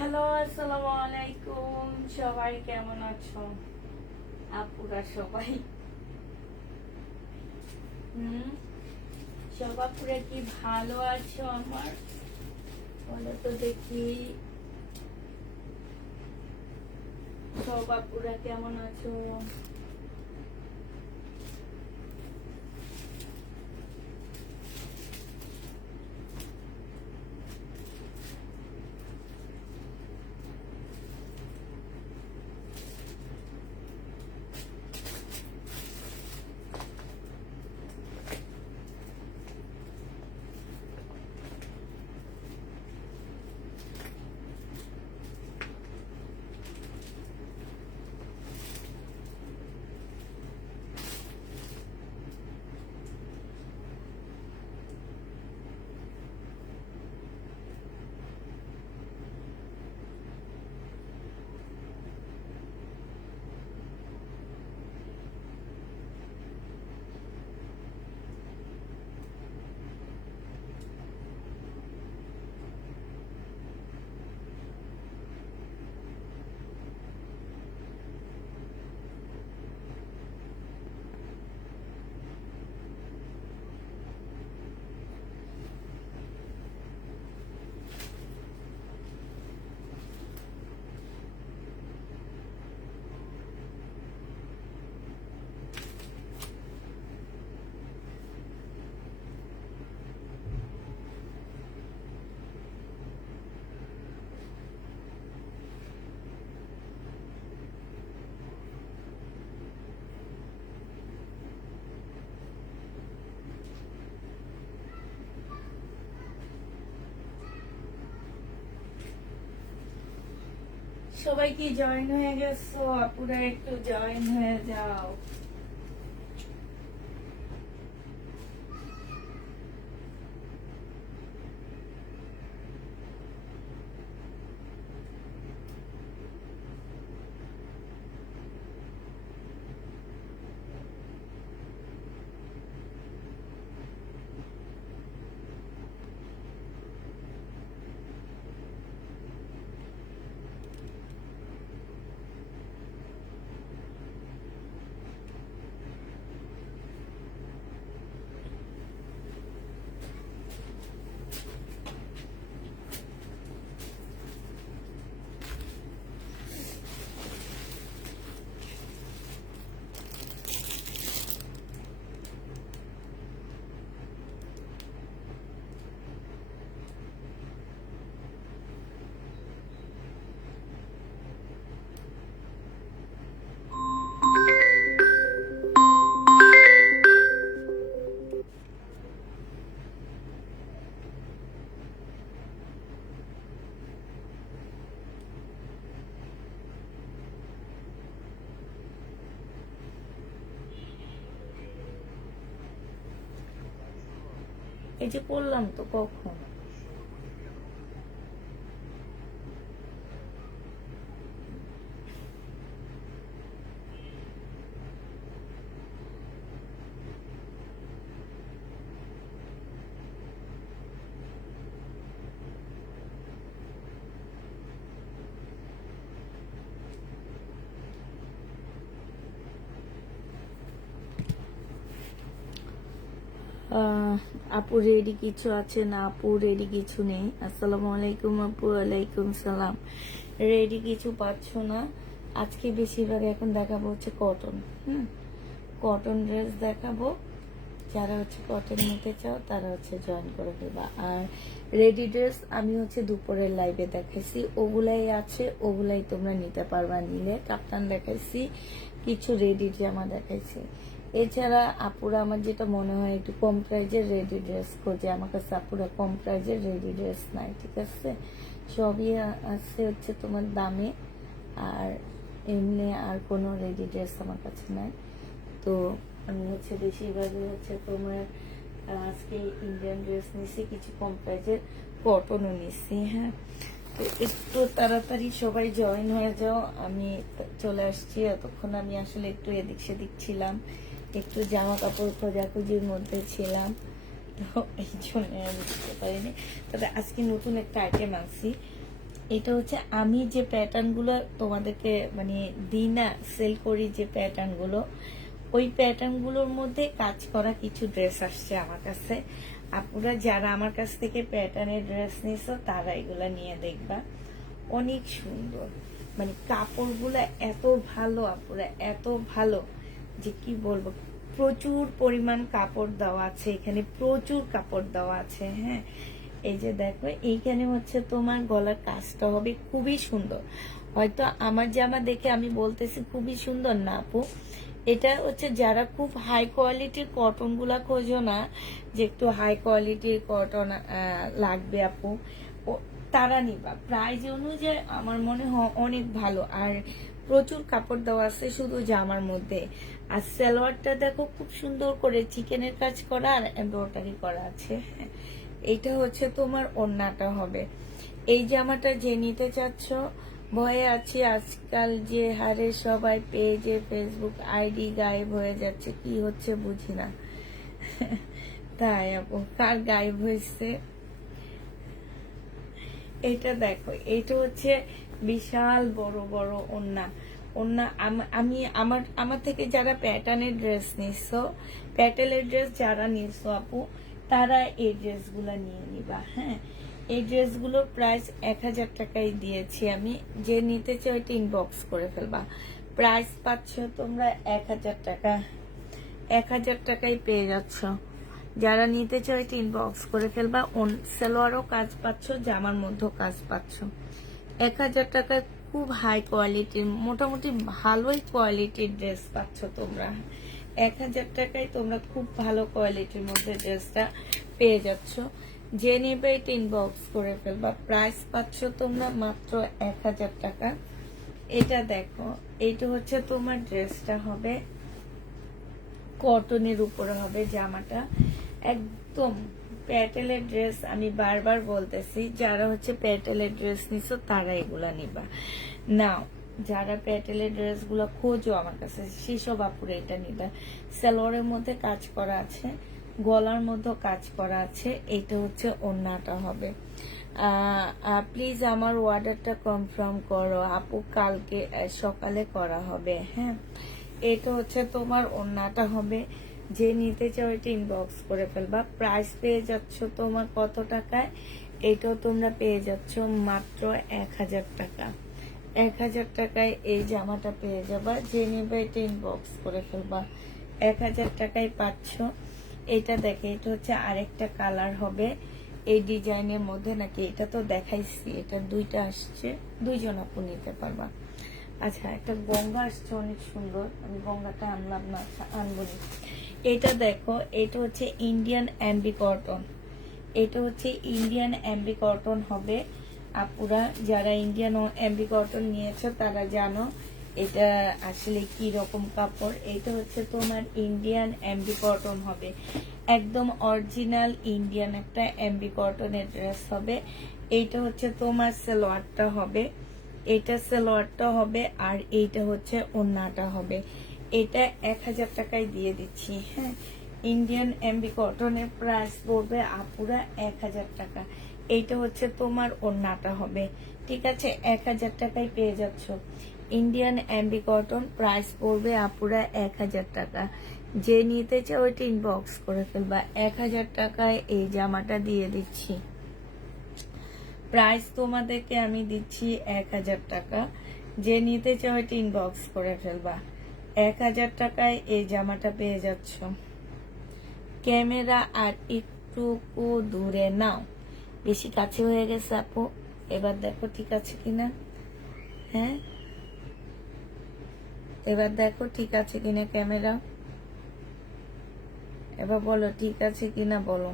Hello, আসসালামু আলাইকুম। সবাই কেমন আছো? আপুরা সবাই হুম সব আপুরা কি ভালো আছো? আমার বলো তো দেখি, সব আপুরা কেমন আছো? সবাই কি জয়েন হয়ে গেছো? আপুরা একটু জয়েন হয়ে যাও। এই যে করলাম তো কখন। আপু রেডি কিছু আছে না? আপু রেডি কিছু নেই। আসসালামু আলাইকুম আপু। ওয়ালাইকুম সালাম। রেডি কিছু পাচ্ছ না আজকে? বেশিরভাগ এখন দেখাবো হচ্ছে কটন। কটন ড্রেস দেখাবো। যারা হচ্ছে কটন নিতে চাও তারা হচ্ছে জয়েন করে দেবা। আর রেডি ড্রেস আমি হচ্ছে দুপুরের লাইভে দেখাইছি, ওগুলাই আছে, ওগুলাই তোমরা নিতে পারবা। নিলে কাপ্তান দেখাইছি, কিছু রেডি জামা দেখাইছি। এছাড়া আপুরা আমার যেটা মনে হয় একটু কম প্রাইজের রেডি ড্রেস খোঁজে, আমার কাছে আপুরা কম প্রাইজের রেডি ড্রেস নাই, ঠিক আছে? সবই আছে হচ্ছে তোমার দামে, আর এমনি আর কোনো রেডি ড্রেস আমার কাছে নাই। তো আমি হচ্ছে বেশিরভাগই হচ্ছে তোমার আজকে ইন্ডিয়ান ড্রেস নিছি, কিছু কম প্রাইজের কটনও নিছি। হ্যাঁ, তো একটু তাড়াতাড়ি সবাই জয়েন হয়ে যাও। আমি চলে আসছি। এতক্ষণ আমি আসলে একটু এদিক সেদিক ছিলাম, একটু জামা কাপড় খোঁজাখুঁজির মধ্যে ছিলাম, তো এই জন্য আমি বুঝতে পারিনি। তবে আজকে নতুন একটা আইটেম আনছি, এটা হচ্ছে আমি যে প্যাটার্নগুলো তোমাদেরকে মানে দিই না, সেল করি যে প্যাটার্নগুলো, ওই প্যাটার্নগুলোর মধ্যে কাজ করা কিছু ড্রেস আসছে আমার কাছে। আপুরা যারা আমার কাছ থেকে প্যাটার্নের ড্রেস নিছো তারা এগুলা নিয়ে দেখবা, অনেক সুন্দর। মানে কাপড়গুলা এত ভালো আপুরা, এত ভালো যে কি বলবো। প্রচুর পরিমাণ কাপড় দেওয়া আছে এখানে, প্রচুর কাপড় দেওয়া আছে। হ্যাঁ, এই যে দেখো এইখানে হচ্ছে তোমার গলার কাজটা হবে খুবই সুন্দর। হয়তো আমার জামা দেখে আমি বলতেছি খুবই সুন্দর না আপু, এটা হচ্ছে যারা খুব হাই কোয়ালিটির কটন গুলা খোঁজো না, যে একটু হাই কোয়ালিটির কটন লাগবে আপু, তারা নিবা। প্রাইস অনুযায়ী আমার মনে হয় অনেক ভালো, আর প্রচুর কাপড় দেওয়া আছে শুধু জামার মধ্যে। আর সালোয়ারটা দেখো খুব সুন্দর করে চিকেনের কাজ করা আর এমব্রয়ডারি করা আছে। এইটা হচ্ছে তোমার ওড়নাটা হবে। এই জামাটা যে নিতে চাচ্ছ, ভয়ে আছি আজকাল যে হারে সবাই পেজে ফেসবুক আইডি গায়েব হয়ে যাচ্ছে, কি হচ্ছে বুঝি না। তাই আপু, কার গায়েব হয়েছে? এটা দেখো, এটা হচ্ছে বিশাল বড় বড় ওড়না। ওড়না আমি আমার থেকে যারা প্যাটার্নের ড্রেস নিছো, প্যাটেলের ড্রেস যারা নিছো আপু, তারা এই ড্রেসগুলো নিয়ে নিবা। হ্যাঁ, এই ড্রেসগুলোর প্রাইস 1000 টাকাই দিয়েছি আমি। যে নিতে চাই ওইটা ইনবক্স করে ফেলবা। প্রাইস পাচ্ছ তোমরা 1000 টাকা, 1000 টাকায় পেয়ে যাচ্ছ। যারা নিতে চাও এটা ইনবক্স করে ফেলবা। সালোয়ারও কাজ পাচ্ছ, জামার মধ্যেও কাজ পাচ্ছ। 1000 টাকায় খুব হাই কোয়ালিটির, মোটামুটি ভালোই কোয়ালিটির ড্রেস পাচ্ছ তোমরা। 1000 টাকায় তোমরা খুব ভালো কোয়ালিটির মধ্যে ড্রেসটা পেয়ে যাচ্ছ। যে নেবে এটা ইনবক্স করে ফেলবা। প্রাইস পাচ্ছ তোমরা মাত্র 1000 টাকা। এটা দেখো, এইটা হচ্ছে তোমার ড্রেসটা হবে কটনের উপরে হবে জামাটা, একদম প্যাটেলের ড্রেস। আমি বারবার বলতেছি যারা হচ্ছে প্যাটেলের ড্রেস নিছো তারা এগুলা নিবা। নাও, যারা প্যাটেলের ড্রেস গুলো খোঁজো আমার কাছে, সেসব আপুরে এটা নিবা। সালোয়ারের মধ্যে কাজ করা আছে, গলার মধ্যে কাজ করা আছে। এইটা হচ্ছে ওড়নাটা হবে। প্লিজ আমার অর্ডারটা কনফার্ম করো আপু, কালকে সকালে করা হবে। হ্যাঁ, এটা হচ্ছে তোমার ওড়নাটা হবে। যে নিতে চাও এটা ইনবক্স করে ফেলবা। প্রাইস পেয়ে যাচ্ছ তোমার কত টাকায়? এটাও তোমরা পেয়ে যাচ্ছ মাত্র 1000 টাকা। 1000 টাকায় এই জামাটা পেয়ে যাবা। যে নেবে এটা ইনবক্স করে ফেলবা। 1000 টাকায় পাচ্ছ। এটা দেখে, এটা হচ্ছে আরেকটা কালার হবে এই ডিজাইনের মধ্যে। নাকি এটা তো দেখাইছি, এটা দুইটা আসছে, দুইজন আপু নিতে পারবা। আচ্ছা, একটা গঙ্গা আসছে অনেক সুন্দর, আমি গঙ্গাটা আনলাম না, আনবো না। এটা দেখো, এটা হচ্ছে ইন্ডিয়ান এমবি কটন। এটা হচ্ছে ইন্ডিয়ান এমবি কটন হবে। আপুরা যারা ইন্ডিয়ান এমবি কটন নিয়েছো তারা জানো এটা আসলে কি রকম কাপড়। এটা হচ্ছে তোমার ইন্ডিয়ান এমবি কটন হবে, একদম অরিজিনাল ইন্ডিয়ান একটা এমবি কটনের ড্রেস হবে। এইটা হচ্ছে তোমার সালোয়ারটা হবে, এটা সালোয়ারটা হবে, আর এইটা হচ্ছে ওড়নাটা হবে। এটা 1000 টাকায় দিয়ে দিচ্ছি। হ্যাঁ, ইন্ডিয়ান এমবি কটনের প্রাইস পড়বে আপুরা 1000 টাকা। এইটা হচ্ছে তোমার ওড়নাটা হবে। ঠিক আছে, 1000 টাকায় পেয়ে যাচ্ছ ইন্ডিয়ান এমবি কটন। প্রাইস পড়বে আপুরা 1000 টাকা। যে নিতে চাও ওইটা ইনবক্স করে ফেলবা। 1000 টাকায় এই জামাটা দিয়ে দিচ্ছি। প্রাইস তোমাদেরকে আমি দিচ্ছি 1000 টাকা। যে নিতে চাও এটা ইনবক্স করে ফেলবা। 1000 টাকায় এই জামাটা পেয়ে যাচ্ছ। ক্যামেরা আর একটু দূরে নাও, বেশি কাছে হয়ে গেছে আপু। এবার দেখো ঠিক আছে কিনা। হ্যাঁ, এবার দেখো ঠিক আছে কিনা ক্যামেরা। এবার বলো ঠিক আছে কিনা, বলো।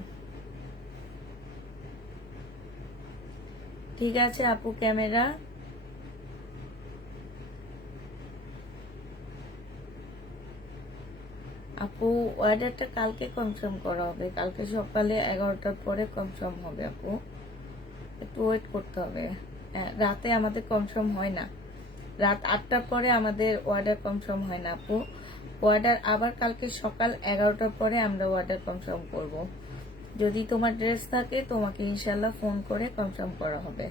ঠিক আছে আপু ক্যামেরা। আপু অর্ডারটা কালকে কনফার্ম করা হবে, কালকে সকালে 11টার পরে কনফার্ম হবে আপু, একটু ওয়েট করতে হবে। রাতে আমাদের কনফার্ম হয় না, রাত 8টার পরে আমাদের অর্ডার কনফার্ম হয় না আপু। অর্ডার আবার কালকে সকাল 11টার পরে আমরা অর্ডার কনফার্ম করব। যদি তোমার ড্রেস থাকে তোমাকে ইনশাল্লাহ ফোন করে কনফার্ম করা হবে।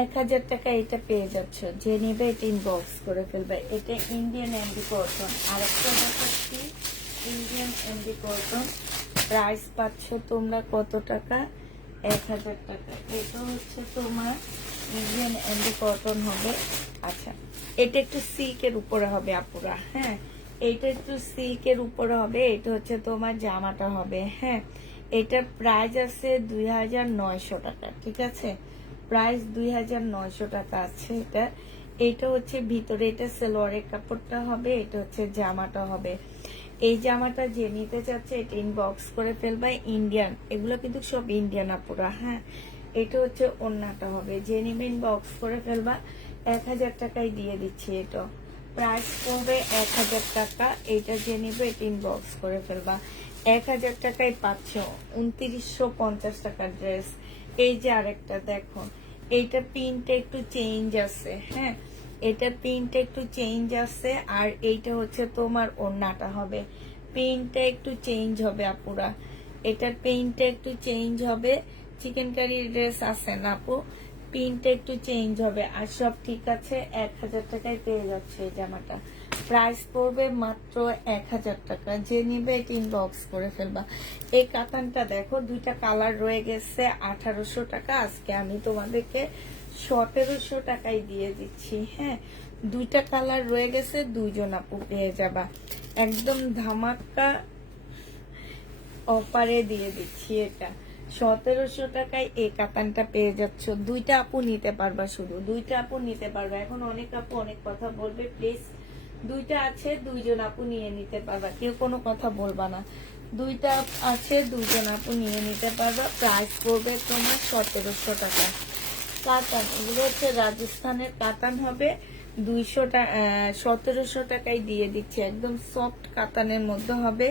1000 টাকা এটা পেয়ে যাচ্ছ। যে নিবে এটা ইনবক্স করে ফেলবে। এটা ইন্ডিয়ান এমডি কটন। আরেকটা দেখাচ্ছি ইন্ডিয়ান এমডি কটন। প্রাইস পাচ্ছ তোমরা কত টাকা? 1000 টাকা। এটা হচ্ছে তোমার ইন্ডিয়ান এমডি কটন হবে। আচ্ছা, এটা একটু সিল্কের উপরে হবে আপুরা। হ্যাঁ, এটা একটু সিল্কের উপরে হবে। এটা হচ্ছে তোমার জামাটা হবে। হ্যাঁ, এটার প্রাইস আছে 2900 টাকা। ঠিক আছে, প্রাইস 2900 টাকা আছে এটা। এটা হচ্ছে ভিতরে এটা সালোয়ারের কাপড়টা হবে, এটা হচ্ছে জামাটা হবে। এই জামাটা যে নিতে চাচ্ছে এটা ইনবক্স করে ফেলবা। ইন্ডিয়ান, এগুলো কিন্তু সব ইন্ডিয়ান আপুরা। হ্যাঁ, এটা হচ্ছে ওড়নাটা হবে। যে নিবে ইনবক্স করে ফেলবা। 1000 টাকায় দিয়ে দিচ্ছি। এটা প্রাইস পড়বে 1000 টাকা। এটা যে নিবে এটা ইনবক্স করে ফেলবা। 1000 টাকায় পাচ্ছ 2950 টাকার ড্রেস। এই যে আরেকটা দেখো, এইটা প্রিন্টটা একটু চেঞ্জ আছে। হ্যাঁ, এটা প্রিন্টটা একটু চেঞ্জ আছে। আর এইটা হচ্ছে তোমার ওড়নাটা হবে। প্রিন্টটা একটু চেঞ্জ হবে আপুরা, এটার প্রিন্টটা একটু চেঞ্জ হবে। চিকেন কারি ড্রেস আছে না আপু, প্রিন্টটা একটু চেঞ্জ হবে। আর সব ঠিক আছে। 1000 টাকায় পেয়ে যাচ্ছে এই জামাটা। প্রাইস পড়বে মাত্র 1000 টাকা। যে নিবে এটা ইনবক্স করে ফেলবা। এই কাতানটা দেখো, দুইটা কালার রয়ে গেছে 1800 টাকা। আজকে আমি তোমাদেরকে 1700 টাকায় দিয়ে দিচ্ছি। হ্যাঁ, দুইটা কালার রয়ে গেছে, দুইজন আপু পেয়ে যাবা। একদম ধামাকা অফারে দিয়ে দিচ্ছি। এটা 1700 টাকায় এই কাতানটা পেয়ে যাচ্ছ। দুইটা আপু নিতে পারবা, শুধু দুইটা আপু নিতে পারবা। এখন অনেক আপু অনেক কথা বলবে, প্লিজ দুইটা আছে, দুইজন আপু নিয়ে নিতে পারবা, কেউ কোনো কথা বলবা না। দুইটা আছে, দুইজন আপু নিয়ে নিতে পারবা। প্রাইস পড়বে তোমার 1700 টাকা। কাতান, এগুলো হচ্ছে রাজস্থানের কাতান হবে। 1700 টাকায় দিয়ে দিচ্ছে। একদম সফট কাতানের মধ্যে হবে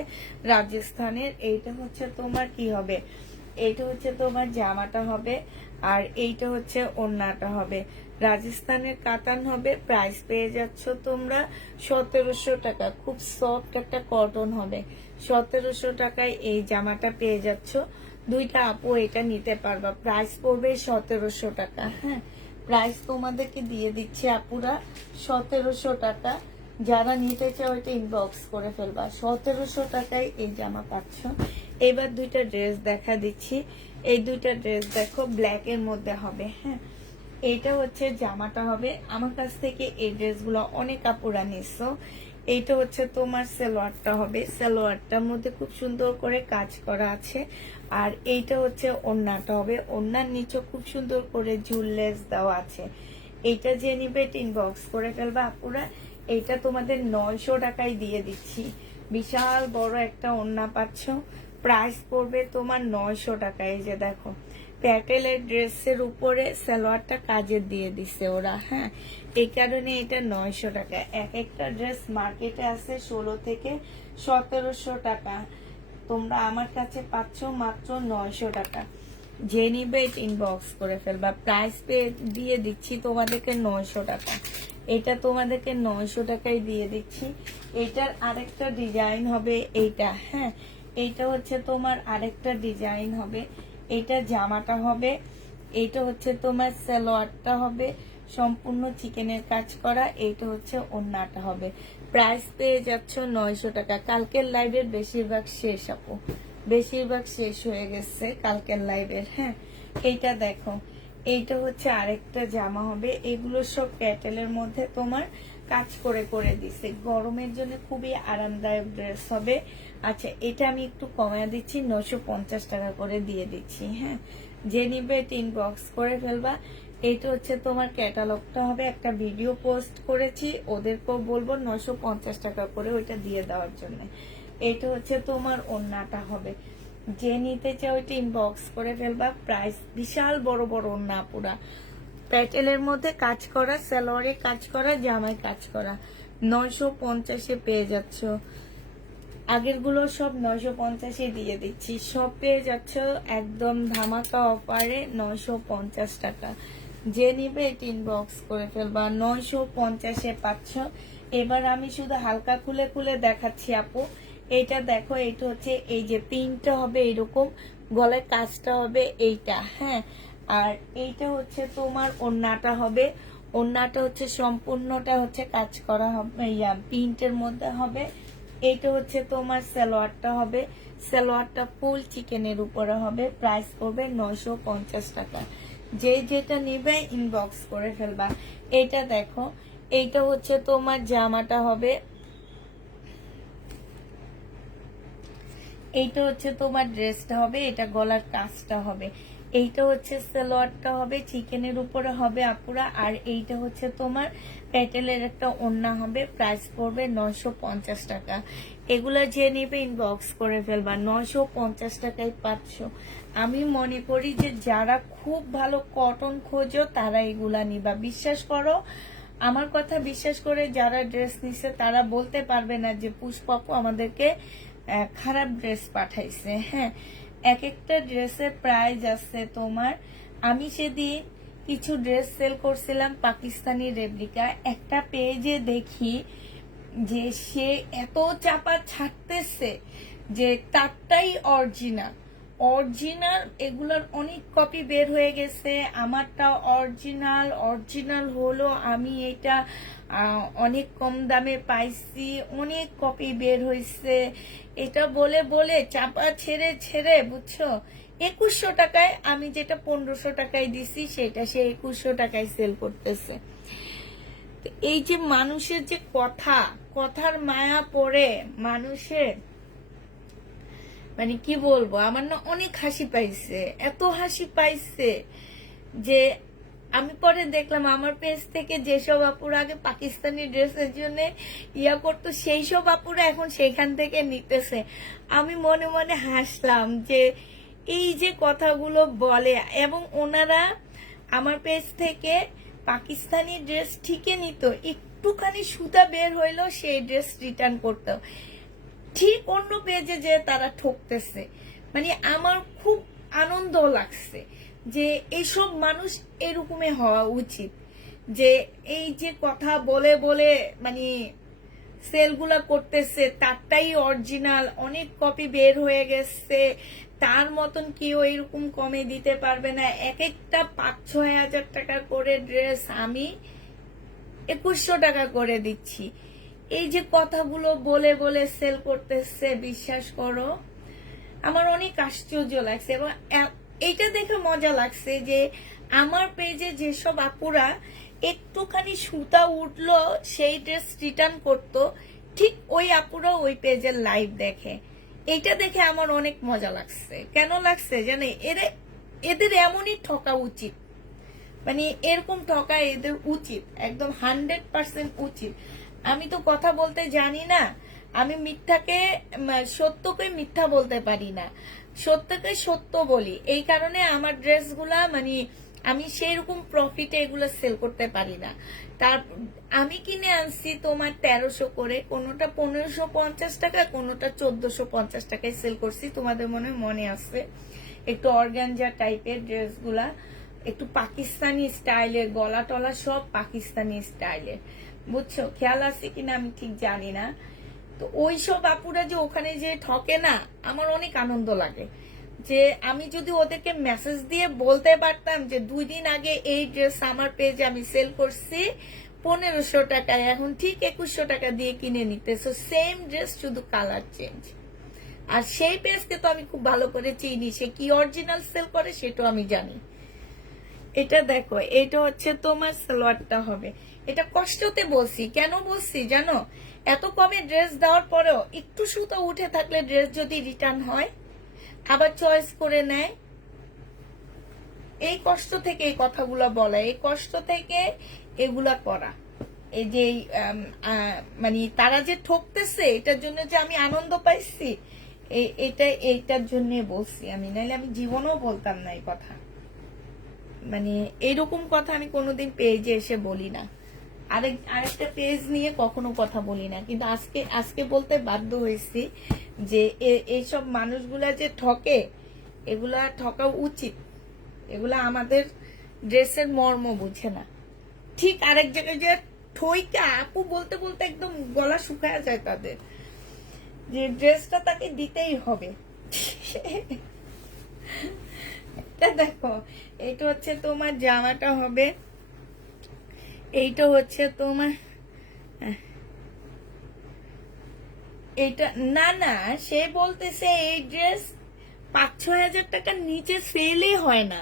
রাজস্থানের। এইটা হচ্ছে তোমার কি হবে, এইটা হচ্ছে তোমার জামাটা হবে। আর এইটা হচ্ছে ওড়নাটা হবে। রাজস্থানের কাতান হবে। প্রাইস পেয়ে যাচ্ছ তোমরা 1700 টাকা। খুব সফট একটা কটন হবে। 1700 টাকায় এই জামাটা পেয়ে যাচ্ছ। দুইটা আপু এটা নিতে পারবা। প্রাইস পড়বে 1700 টাকা। হ্যাঁ, প্রাইস তোমাদেরকে দিয়ে দিচ্ছে আপুরা 1700 টাকা। যারা নিতে চাও এটা ইনবক্স করে ফেলবা। 1700 টাকায় এই জামা পাচ্ছ। এবার দুইটা ড্রেস দেখা দিচ্ছি। এই দুইটা ড্রেস দেখো, ব্ল্যাক এর মধ্যে হবে। হ্যাঁ, এইটা হচ্ছে জামাটা হবে। আমার কাছ থেকে এই ড্রেসগুলো অনেক আপুরা নিছো। এইটা হচ্ছে তোমার সালোয়ারটা হবে। সালোয়ারটার মধ্যে খুব সুন্দর করে কাজ করা আছে। আর এইটা হচ্ছে ওড়নাটা হবে। ওড়নার নিচে খুব সুন্দর করে ঝুললেস দেওয়া আছে। এইটা যে নিবে ইনবক্স করে ফেলবা আপুরা। এইটা তোমাদের 900 টাকায় দিয়ে দিচ্ছি। বিশাল বড় একটা ওড়না পাচ্ছ। প্রাইস পড়বে তোমার 900 টাকায়। এই যে দেখো, প্যাটেলের ড্রেসের উপরে সালোয়ারটা কাজের দিয়ে দিছে ওরা। হ্যাঁ, এই কারণে এটা 900 টাকা। এক একটা ড্রেস মার্কেটে আছে 16 থেকে 1700 টাকা। তোমরা আমার কাছে পাচ্ছ মাত্র 900 টাকা। যে নিবে ইনবক্স করে ফেলবা। প্রাইস দিয়ে দিচ্ছি তোমাদেরকে 900 টাকা। এটা তোমাদেরকে 900 টাকায় দিয়ে দিচ্ছি। এটার আরেকটা ডিজাইন হবে এইটা। হ্যাঁ, এইটা হচ্ছে তোমার আরেকটা ডিজাইন হবে। এইটা জামাটা হবে। এইটা হচ্ছে তোমার সালোয়ারটা হবে সম্পূর্ণ চিকেনের কাজ করা। এইটা হচ্ছে ওড়নাটা হবে। প্রাইস পেয়ে যাচ্ছ 900 টাকা। কালকের লাইভের বেশিরভাগ শেষ আপু, বেশিরভাগ শেষ হয়ে গেছে কালকের লাইভের। হ্যাঁ, এইটা দেখো, এইটা হচ্ছে আরেকটা জামা হবে। এগুলো সব প্যাটেলের মধ্যে তোমার কাজ করে করে দিছে। গরমের জন্য খুবই আরামদায়ক ড্রেস হবে। আচ্ছা, এটা আমি একটু কমায় দিচ্ছি, 950 টাকা করে দিয়ে দিচ্ছি। হ্যাঁ, যে নিবে ইনবক্স করে ফেলবা। এটা হচ্ছে তোমার ক্যাটালগটা হবে। একটা ভিডিও পোস্ট করেছি, ওদেরকেও বলবো 950 টাকা করে ওইটা দিয়ে দেওয়ার জন্য। এটা হচ্ছে তোমার ওড়নাটা হবে। যে নিতে চাও ওইটা ইনবক্স করে ফেলবা। প্রাইস বিশাল বড় বড় ওড়না পুরা প্যাটেলের মধ্যে কাজ করা, সালোয়ারে কাজ করা, জামায় কাজ করা। 950-এ পেয়ে যাচ্ছ। আগের গুলো সব 950-এ দিয়ে দিচ্ছি। সব পেয়ে যাচ্ছ একদম ধামাকা অফারে 950 টাকা। যে নিবে এটা ইনবক্স করে ফেলবা। 950-এ পাচ্ছ। এবার আমি শুধু হালকা খুলে খুলে দেখাচ্ছি আপু। এইটা দেখো, এইটা হচ্ছে এই যে পিনটা হবে এরকম, গলায় কাজটা হবে এইটা। হ্যাঁ, আর এইটা হচ্ছে তোমার ওড়নাটা হবে, ওড়নাটা হচ্ছে সম্পূর্ণটা হচ্ছে কাজ করা হবে, প্রিন্টের মধ্যে হবে। এইটা হচ্ছে তোমার সালোয়ারটা হবে, সালোয়ারটা ফুল চিকেনের উপরে হবে, প্রাইস করবে 950 টাকা। যে যেটা নিবে ইনবক্স করে ফেলবা। এইটা দেখো, এইটা হচ্ছে তোমার জামাটা হবে, এইটা হচ্ছে তোমার ড্রেসটা হবে, এটা গলার কাজটা হবে, এইটা হচ্ছে সালোয়ারটা হবে, চিকেনের উপরে হবে আপুরা। আর এইটা হচ্ছে তোমার প্যাটেলের একটা ওড়না হবে, প্রাইস পড়বে 950 টাকা। এগুলা যে নেবে ইনবক্স করে ফেলবা, 950 টাকায় পাচ্ছ। আমি মনে করি যে যারা খুব ভালো কটন খোঁজো তারা এগুলা নিবা, বিশ্বাস করো আমার কথা বিশ্বাস করে। যারা ড্রেস নিছে তারা বলতে পারবে না যে পুষ্পাপু আমাদেরকে খারাপ ড্রেস পাঠাইছে। হ্যাঁ, এক একটা ড্রেসের প্রাইস আছে তোমার। আমি সেদিন কিছু ড্রেস সেল করছিলাম পাকিস্তানি রেপ্লিকা, একটা পেজে দেখি যে সে এত চাপা ছাড়তেছে যে তারটাই অরিজিনাল, অরিজিনাল এগুলোর অনেক কপি বের হয়ে গেছে, আমারটা অরিজিনাল, অরিজিনাল হলো আমি এটা অনেক কম দামে পাইছি, অনেক কপি বের হয়েছে, এটা বলে বলে চাপা ছেড়ে ছেড়ে বুঝছো 2100 টাকায়, আমি যেটা 1500 টাকায় দিছি সেটা সে 2100 টাকায় সেল করতেছে। এই যে মানুষের যে কথার মায়া পড়ে মানুষের, মানে কি বলবো, আমার না অনেক হাসি পাইছে, এত হাসি পাইছে যে আমি পরে দেখলাম আমার পেজ থেকে যেসব আপুরা আগে পাকিস্তানি ড্রেসের জন্য ইয়া করতো সেই সব আপুরা এখন সেখান থেকে নিতেছে। আমি মনে মনে হাসলাম যে এই যে কথাগুলো বলে, এবং ওনারা আমার পেজ থেকে পাকিস্তানি ড্রেস ঠিকই নিত, একটুখানি সুতা বের হইলো সেই ড্রেস রিটার্ন করতো, ঠিক অন্য পেজে যে তারা ঠকতেছে। মানে আমার খুব আনন্দ লাগছে যে এইসব মানুষ এরকমই হওয়া উচিত, যে এই যে কথা বলে বলে মানে সেলগুলা করতেছে, তারটাই অরিজিনাল, অনেক কপি বের হয়ে গেছে, তার মতন কেউ এরকম কমে দিতে পারবে না। এক একটা 5-6 হাজার টাকা করে ড্রেস আমি 2100 টাকা করে দিচ্ছি। এই যে কথাগুলো বলে বলে সেল করতেছে, বিশ্বাস করো আমার অনেক আশ্চর্য লাগছে, এবং এইটা দেখে মজা লাগছে যে আমার পেজে যেসব আপুরা একটুখানি সুতা উঠলো সেই ড্রেস রিটার্ন করতো, ঠিক ওই আপুরা ওই পেজের লাইভ দেখে। এইটা দেখে আমার অনেক মজা লাগছে। কেন লাগছে জানে, এদের এমনই ঠকা উচিত, মানে এরকম ঠকা এদের উচিত, একদম 100% উচিত। আমি তো কথা বলতে জানি না, আমি সত্যকে মিথ্যা বলতে পারি না, সত্যকে সত্য বলি, এই কারণে আমার ড্রেসগুলা মানে আমি সেইরকম প্রফিটে এগুলো সেল করতে পারি না। তার আমি কিনে আনছি তোমার 1300 করে, কোনোটা 1550 টাকা, কোনোটা 1450 টাকায় সেল করছি, তোমাদের মনে আছে। একটু অর্গানজা টাইপের ড্রেসগুলা, একটু পাকিস্তানি স্টাইলের, গলা টলা সব পাকিস্তানি স্টাইলের, বুঝছো, খেয়াল আছে কিনা আমি ঠিক জানি না। তো ওই সব আপুরা যে ওখানে যে ঠকে না, আমার অনেক আনন্দ লাগে যে আমি যদি ওদেরকে মেসেজ দিয়ে বলতে পারতাম যে 2 দিন আগে এই ড্রেস আমার পেজে আমি সেল করছি 1500 টাকায়, এখন ঠিক 2100 টাকা দিয়ে কিনে নিতেছো, সেম ড্রেস, শুধু কালার চেঞ্জ। আর সেই পেজকে তো আমি খুব ভালো করে চিনি, সে কি অরিজিনাল সেল করে সেটাও আমি জানি। এটা দেখো, এটা হচ্ছে তোমার সালোয়ারটা হবে, এটা কষ্টতে বলছি, কেন বলছি জানো, এত কমে ড্রেস দেওয়ার পরেও একটু সুতো উঠে থাকলে ড্রেস যদি রিটার্ন হয় আবার চয়েস করে নেয়, এই কষ্ট থেকে এই কথাগুলো বলা, এই কষ্ট থেকে এগুলা করা, এই যে মানে তারা যে ঠকতেছে এটার জন্য যে আমি আনন্দ পাইছি, এইটার জন্য বলছি আমি, নাহলে আমি জীবনেও বলতাম না এই কথা। মানে এইরকম কথা আমি কোনোদিন পেজে এসে বলি না, আরেকটা পেজ নিয়ে কখনো কথা বলি না, কিন্তু আজকে বলতে বাধ্য হয়েছি যে এইসব মানুষগুলা যে ঠকে, এগুলা ঠকা উচিত, এগুলা আমাদের ড্রেসের মর্ম বুঝে না। ঠিক আরেক জায়গায় যে ঠইকা আপু বলতে বলতে একদম গলা শুকায় যায় তাদের, যে ড্রেসটা তাকে দিতেই হবে। দেখো এটা হচ্ছে তোমার জামাটা হবে, এইটা হচ্ছে তোমার, এটা না না, সে বলতেছে এই ড্রেস 5-6 হাজার টাকার নিচে সেলই হয় না,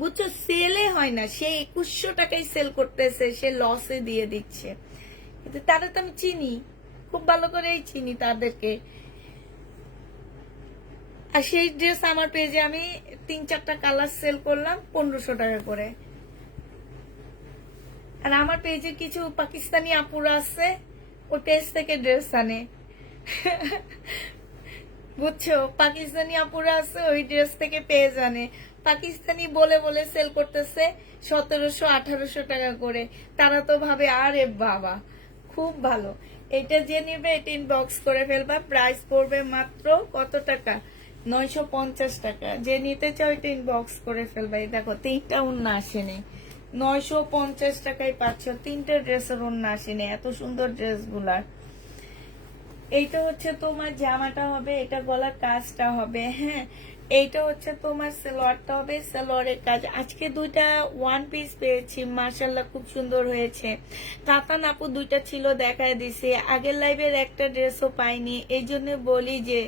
বুঝছো, সেলে হয় না, সে 2100 টাকায় সেল করতেছে, সে লসে দিয়ে দিচ্ছে। কিন্তু তারা তো আমি চিনি, খুব ভালো করেই চিনি তাদেরকে। আর সেই ড্রেস আমার পেজে আমি 3-4টা কালার সেল করলাম 1500 টাকা করে। আর আমার পেজে কিছু পাকিস্তানি আপুরা আছে, ওই পেজ থেকে ড্রেস আনে। বুঝছো, পাকিস্তানি আপুরা আছে, ওই ড্রেস থেকে পেজ আনে। পাকিস্তানি বলে বলে সেল করতেছে 1700-1800 টাকা করে। তারা তো ভাবে আরে বাবা খুব ভালো। এটা যে নিবে এটা ইনবক্স করে ফেলবা। প্রাইস পড়বে মাত্র কত টাকা? 950 টাকা। যে নিতে চাও এটা ইনবক্স করে ফেলবা। এই দেখো 3টা ওড়না আসেনি, 950 টাকায় পাচ্ছ। 3টে ড্রেসের ওড়না আসেনি, এত সুন্দর ড্রেস গুলার। এইটা হচ্ছে তোমার জামাটা হবে, এটা গলার কাজটা হবে। হ্যাঁ, এইটা হচ্ছে তোমার সালোয়ারটা হবে, সালোয়ারের কাজ। আজকে 2টা ওয়ান পিস পেয়েছি, মাশাআল্লাহ খুব সুন্দর হয়েছে। কাতান আপু 2টা ছিল, দেখায় দিছি। আগের লাইভের একটা ড্রেসও পাইনি, এই জন্য বলি যে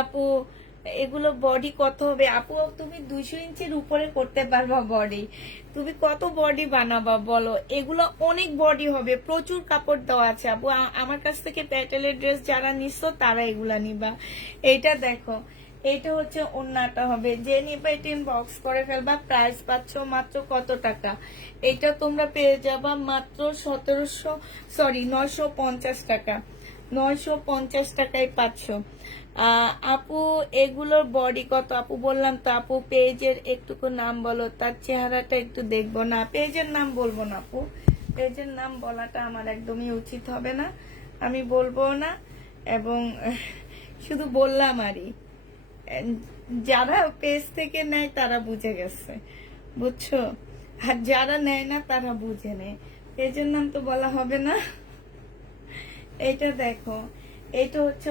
আপু এগুলো বডি কত হবে? আপু তুমি 200 ইঞ্চির উপরে করতে পারবা বডি, তুমি কত বডি বানাবা বলো? এগুলো অনেক বডি হবে, প্রচুর কাপড় দেওয়া আছে আপু। আমার কাছ থেকে প্যাটেলের ড্রেস যারা নিচ্ছ তারা এগুলা নিবা। এইটা দেখো, এইটা হচ্ছে ওন্নাটা হবে, যে নিবা এটা ইনবক্স করে ফেলবা। প্রাইস পাচ্ছ মাত্র কত টাকা? এটা তোমরা পেয়ে যাবা মাত্র 950 টাকা। 950 টাকায় পাচ্ছ। আপু এগুলোর বডি কত? আপু বললাম তো, আপু পেজের একটুকু নাম বলো, তার চেহারাটা একটু দেখবো। না, পেজের নাম বলবো না আপু, পেজের নাম বলাটা আমার একদমই উচিত হবে না, আমি বলবো না। এবং শুধু বললাম আরই, যারা পেজ থেকে নেয় তারা বুঝে গেছে, বুঝছো, আর যারা নেয় না তারা বুঝে নেয়। পেজের নাম তো বলা হবে না। এটা দেখো, এটা হচ্ছে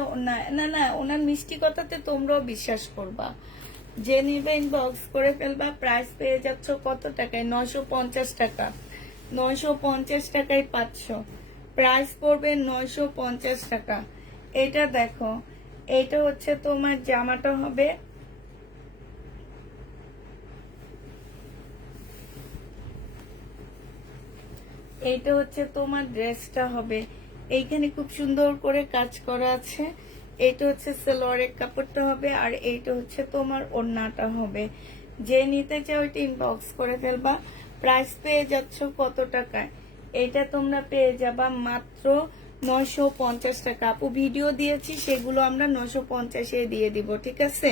না না, ওনার মিষ্টি কথাতে তোমরাও বিশ্বাস করবা। যে নিবে ইনবক্স করে ফেলবা। প্রাইস পেয়ে যাচ্ছ কত টাকায়? 950 টাকা। 950 টাকায় পাচ্ছ। প্রাইস পড়বে 950 টাকা। এটা দেখো, এটা হচ্ছে তোমার জামাটা হবে, এইটা হচ্ছে তোমার ড্রেসটা হবে। এইখানে খুব সুন্দর করে কাজ করা আছে। এইটা হচ্ছে সালোয়ারের কাপড়টা হবে, আর এইটা হচ্ছে তোমার ওড়নাটা হবে। যে নিতে চাও ওইটা ইনবক্স করে ফেলবা। প্রাইস পেয়ে যাচ্ছ কত টাকায়? এইটা তোমরা পেয়ে যাবা মাত্র 950 টাকা। আপু ভিডিও দিয়েছি সেগুলো আমরা 950-এ দিয়ে দিব, ঠিক আছে?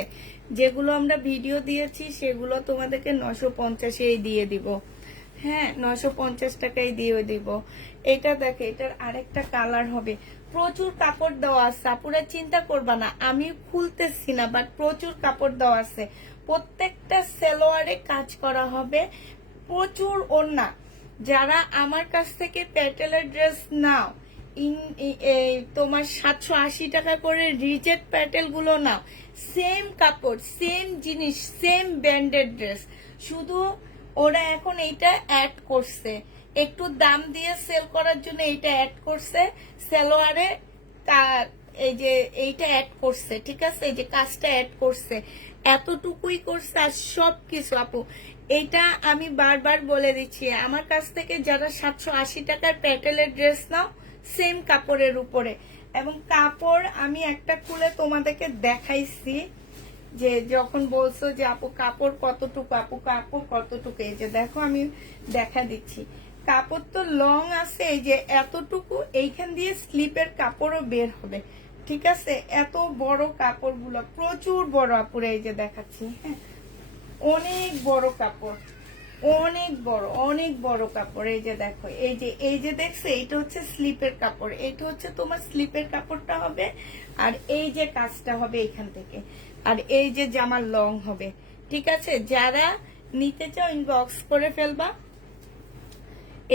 যেগুলো আমরা ভিডিও দিয়েছি সেগুলো তোমাদেরকে 950-এই দিয়ে দিব। হ্যাঁ, 950 টাকায় দিয়ে দিব। এটা দেখে, এটার আরেকটা কালার হবে। প্রচুর কাপড় দেওয়া আছে, আপুরা চিন্তা করবা না আমি খুলতেছি না, বাট প্রচুর কাপড় দেওয়া আছে। প্রত্যেকটা সালোয়ারে কাজ করা হবে, প্রচুর ওড়না। যারা আমার কাছ থেকে প্যাটেলের ড্রেস নাও, তোমার 780 টাকা করে রিজেট প্যাটেল গুলো নাও, সেম কাপড়, সেম জিনিস, সেম ব্র্যান্ডেড ড্রেস, শুধু ওরা এখন এইটা অ্যাড করছে, একটু দাম দিয়ে সেল করার জন্য এইটা অ্যাড করছে সালোয়ারে। এই যে এইটা অ্যাড করছে, ঠিক আছে, এই যে কাজটা অ্যাড করছে, এতটুকুই করছে। আর সবকিছু আপু, এইটা আমি বারবার বলে দিচ্ছি, আমার কাছ থেকে যারা 780 টাকার প্যাটেলের ড্রেস নাও, সেম কাপড়ের উপরে। এবং কাপড় আমি একটা খুলে তোমাদেরকে দেখাইছি, যে যখন বলছো যে আপু কাপড় কতটুকু, আপু কাপড় কতটুকু, এই যে দেখো আমি দেখা দিচ্ছি। কাপড় তো লং আছে, এই যে এতটুকু, এইখান দিয়ে স্লিপের কাপড়ও বের হবে, ঠিক আছে? এত বড় কাপড়গুলো, প্রচুর বড় আপুরে, এই যে দেখাচ্ছি। হ্যাঁ, অনেক বড় কাপড়, অনেক বড়, অনেক বড় কাপড়। এই যে দেখো, এই যে দেখছো, এইটা হচ্ছে স্লিপের কাপড়, এইটা হচ্ছে তোমার স্লিপের কাপড়টা হবে। আর এই যে কাজটা হবে এখান থেকে, আর এই যে জামার লং হবে, ঠিক আছে? যারা নিতে চাও ইনবক্স করে ফেলবা।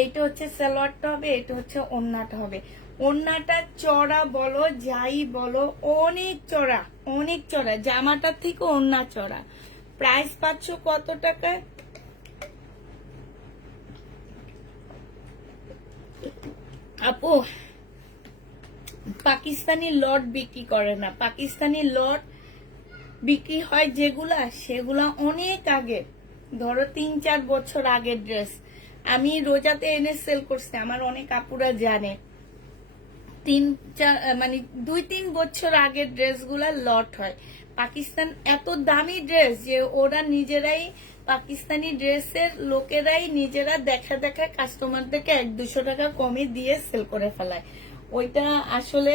এইটা হচ্ছে সালোয়ারটা হবে, এটা হচ্ছে ওড়নাটা হবে। ওড়নাটা চড়া বলো যাই বলো, অনেক চড়া, অনেক চড়া, জামাটার থেকে ওড়না চড়া, প্রাইস পাচ্ছ কত টাকায়? আপু পাকিস্তানি লট বিক্রি করে না, পাকিস্তানি লট বিক্রি হয় যেগুলা সেগুলা অনেক আগে, ধরো 3-4 বছর আগের ড্রেস। আমি রোজাতে এনে সেল করছি, আমার অনেক আপুরা জানে। 3-4 মানে 2-3 বছর আগের ড্রেসগুলা লট হয়। পাকিস্তান এত দামি ড্রেস যে ওরা নিজেরাই, পাকিস্তানি ড্রেসের লোকেরাই নিজেরা দেখা দেখা কাস্টমারদেরকে 100-200 টাকা কমে দিয়ে সেল করে ফেলায়। ওইটা আসলে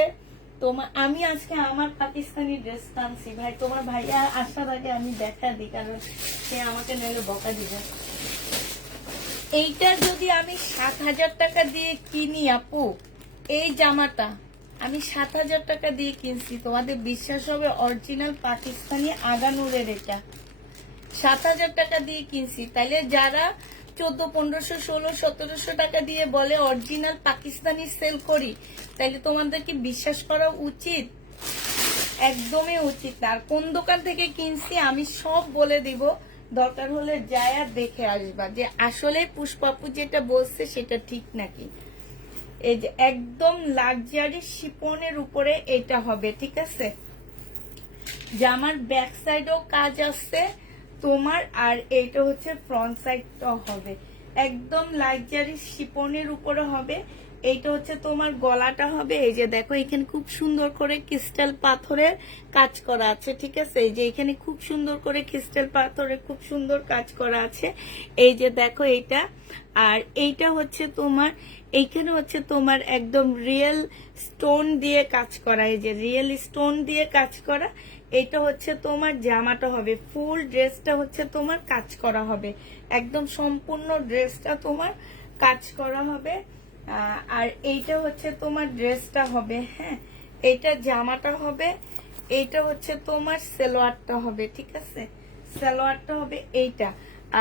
তোমার, আমি আজকে আমার পাকিস্তানি ড্রেস টানছি ভাই, তোমার ভাইয়া আসার আগে আমি দেখা দিই, কারণ সে আমাকে নইলে বকা দিবে। এইটা যদি আমি 7,000 টাকা দিয়ে কিনি আপু, এই জামাটা আমি 7,000 টাকা দিয়ে কিনছি, তোমাদের বিশ্বাস হবে? অরিজিনাল পাকিস্তানি আগানুরের এটা 7,000 টাকা দিয়ে কিনছি। তাইলে যারা 1400, 1500, 1600, 1700 টাকা দিয়ে বলে অরিজিনাল পাকিস্তানি সেল করি, তাইলে তোমাদের কি বিশ্বাস করা উচিত? একদমই উচিত না। আর কোন দোকান থেকে কিনছি আমি সব বলে দিব, দরকার হলে যায় আর দেখে আসবা যে আসলে পুষ্পাপু যেটা বলছে সেটা ঠিক নাকি। এই যে একদম লাক্সারি শিপনের উপরে এটা হবে, ঠিক আছে? জামার ব্যাক সাইডেও কাজ আছে তোমার, আর এইটা হচ্ছে ফ্রন্ট সাইডটাও হবে একদম লাক্সারি শিপনের উপরে হবে। এইটা হচ্ছে তোমার গলাটা হবে, এই যে দেখো এখানে খুব সুন্দর করে ক্রিস্টাল পাথরের কাজ করা আছে, ঠিক আছে? এই যে এখানে খুব সুন্দর করে ক্রিস্টাল পাথরের খুব সুন্দর কাজ করা আছে, এই যে দেখো এইটা। আর এইটা হচ্ছে তোমার, এইখানে হচ্ছে তোমার একদম রিয়েল স্টোন দিয়ে কাজ করা, এই যে রিয়েল স্টোন দিয়ে কাজ করা। এটা হচ্ছে তোমার জামাটা হবে, ফুল ড্রেসটা হচ্ছে তোমার কাজ করা হবে, একদম সম্পূর্ণ ড্রেসটা তোমার কাজ করা হবে। আর এইটা হচ্ছে তোমার ড্রেসটা হবে, হ্যাঁ, এইটা জামাটা হবে, এইটা হচ্ছে তোমার সালোয়ারটা হবে, ঠিক আছে? সালোয়ারটা হবে এইটা।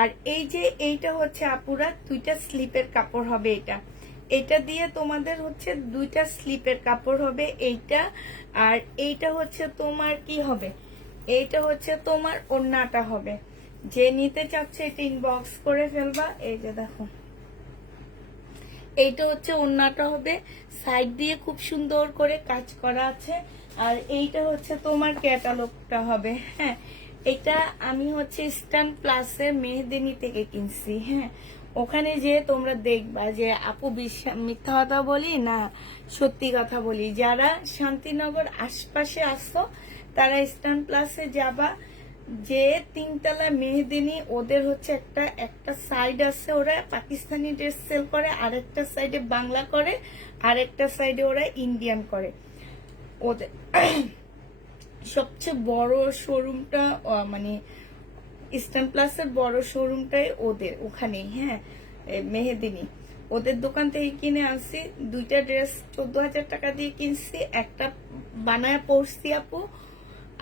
আর এই যে এইটা হচ্ছে আপুরা 2টা স্লিপের কাপড় হবে, এটা দিয়ে তোমাদের হচ্ছে 2টা স্লিপের কাপড় হবে এইটা। আর এইটা হচ্ছে তোমার কি হবে, এইটা হচ্ছে তোমার ওড়নাটা হবে। যে নিতে চাচ্ছে এটা ইনবক্স করে ফেলবা। এই যে দেখো এইটা হচ্ছে ওড়নাটা হবে, সাইড দিয়ে খুব সুন্দর করে কাজ করা আছে। আর এইটা হচ্ছে তোমার ক্যাটালগটা হবে, হ্যাঁ। এটা আমি হচ্ছে ইস্টার্ন প্লাসে মেহেদিনী থেকে কিনছি, হ্যাঁ। ওখানে যে তোমরা দেখবা যে আপু মিথ্যা কথা বলি না সত্যি কথা বলি, যারা শান্তিনগর আশপাশে আসছো তারা ইস্টার্ন প্লাসে যাবা, যে 3তলা মেহেদিনী, ওদের হচ্ছে একটা সাইড আছে ওরা পাকিস্তানি ড্রেস সেল করে, আর একটা সাইডে বাংলা করে, আর একটা সাইডে ওরা ইন্ডিয়ান করে। ওদের সবচেয়ে বড় শোরুমটা মানে ইস্টার্ন প্লাসের বড় শোরুমটাই ওদের ওখানে, হ্যাঁ, মেহেদিনী। ওদের দোকান থেকে কিনে আনছি 2টা ড্রেস, 14,000 টাকা দিয়ে কিনছি। একটা বানায় পরছি আপু,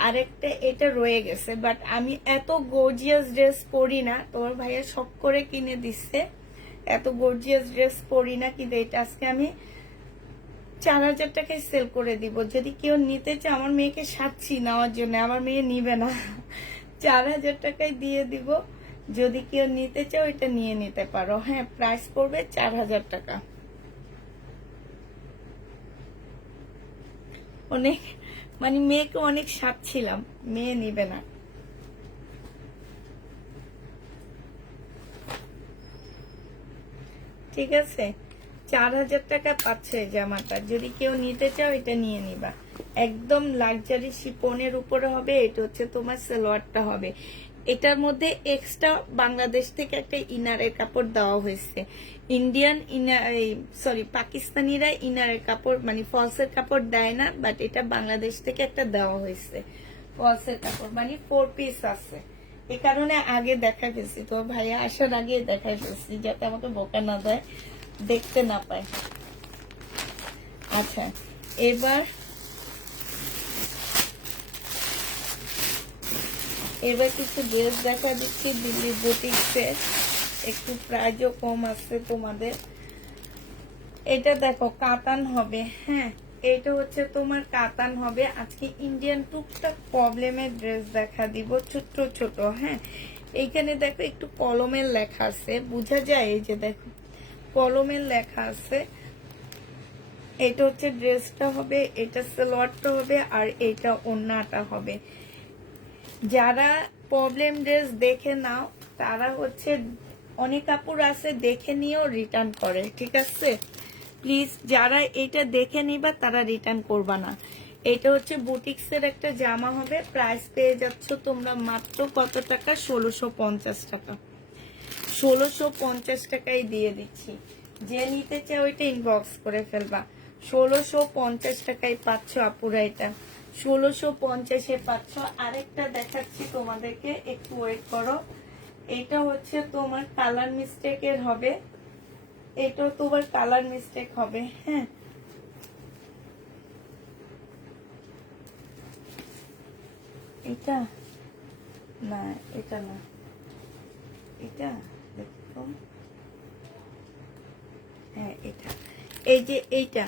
আরেকটা এটা রয়ে গেছে। বাট আমি এত গর্জিয়াস ড্রেস পরি না, তোমার ভাইয়া শখ করে কিনে দিচ্ছে, এত গর্জিয়াস ড্রেস পরি না, কিন্তু এটা আজকে আমি 4,000 টাকায় সেল করে দিব। যদি কেউ নিতে চায়, আমার মেয়েকে সাজছি নেওয়ার জন্য, আমার মেয়ে নিবে না, 4,000 টাকায় দিয়ে দিব। যদি কেউ নিতে চাও এটা নিয়ে নিতে পারো, হ্যাঁ। প্রাইস পড়বে 4,000 টাকা। অনেক মানে মেয়েকে অনেক সাজছিলাম, মেয়ে নিবে না। ঠিক আছে, 4,000 টাকা পাচ্ছে জামাটা। যদি কেউ নিতে চাও এটা নিয়ে নিবা, একদম লাক্সারি শিপনের উপরে হবে। এটা হচ্ছে তোমার সালোয়ারটা হবে। এটার মধ্যে এক্সট্রা বাংলাদেশ থেকে একটা ইনারের কাপড় দেওয়া হয়েছে। ইন্ডিয়ান ইনার, সরি পাকিস্তানিরা ইনারের কাপড় মানে ফলসের কাপড় দেয় না, বাট এটা বাংলাদেশ থেকে একটা দেওয়া হয়েছে ফলসের কাপড়, মানে 4 পিস আছে। এ কারণে আগে দেখা ফেলছি, তো ভাইয়া আসার আগে দেখা ফেলছি যাতে আমাকে বোকা না দেয়, দেখতে না পায়। আচ্ছা, এবার কিছু ড্রেস দেখা দিচ্ছি দিল্লি বুটিক্সে, একটু প্রাইজও কম আছে তোমাদের। এটা দেখো কাতান হবে, হ্যাঁ, এইটা হচ্ছে তোমার কাতান হবে। আজকে ইন্ডিয়ান টুকটাক প্রবলেমের ড্রেস দেখা দিব, ছোট ছোট। হ্যাঁ, এইখানে দেখো একটু কলমের লেখা আছে, বোঝা যায়। এই যে দেখো কলমের লেখা আছে। এটা হচ্ছে ড্রেসটা হবে, এটা সালোয়ারটা হবে, আর এটা ওড়নাটা হবে। যারা প্রবলেম ড্রেস দেখে নাও, তারা হচ্ছে অনেক কাপড় আছে দেখে নিয়েও রিটার্ন করে, ঠিক আছে? প্লিজ যারা এটা দেখে নিবা তারা রিটার্ন করবা না। এটা হচ্ছে বুটিক্সের একটা জামা হবে। প্রাইস পেয়ে যাচ্ছ তোমরা মাত্র কত টাকা? 1650 টাকা। 1650 টাকায় দিয়ে দিচ্ছি। যে নিতে চাও ওইটা ইনবক্স করে ফেলবা। 1650 টাকায় পাচ্ছ আপুরা, এটা 1650-এ পাচ্ছ। আরেকটা দেখাচ্ছি তোমাদেরকে, একটু ওয়েট করো। এটা হচ্ছে তোমার কালার মিস্টেকের হবে, এটাও তোমার কালার মিস্টেক হবে। হ্যাঁ, এটা না, এটা না, এটা দেখো। হ্যাঁ, এটা এই যে এইটা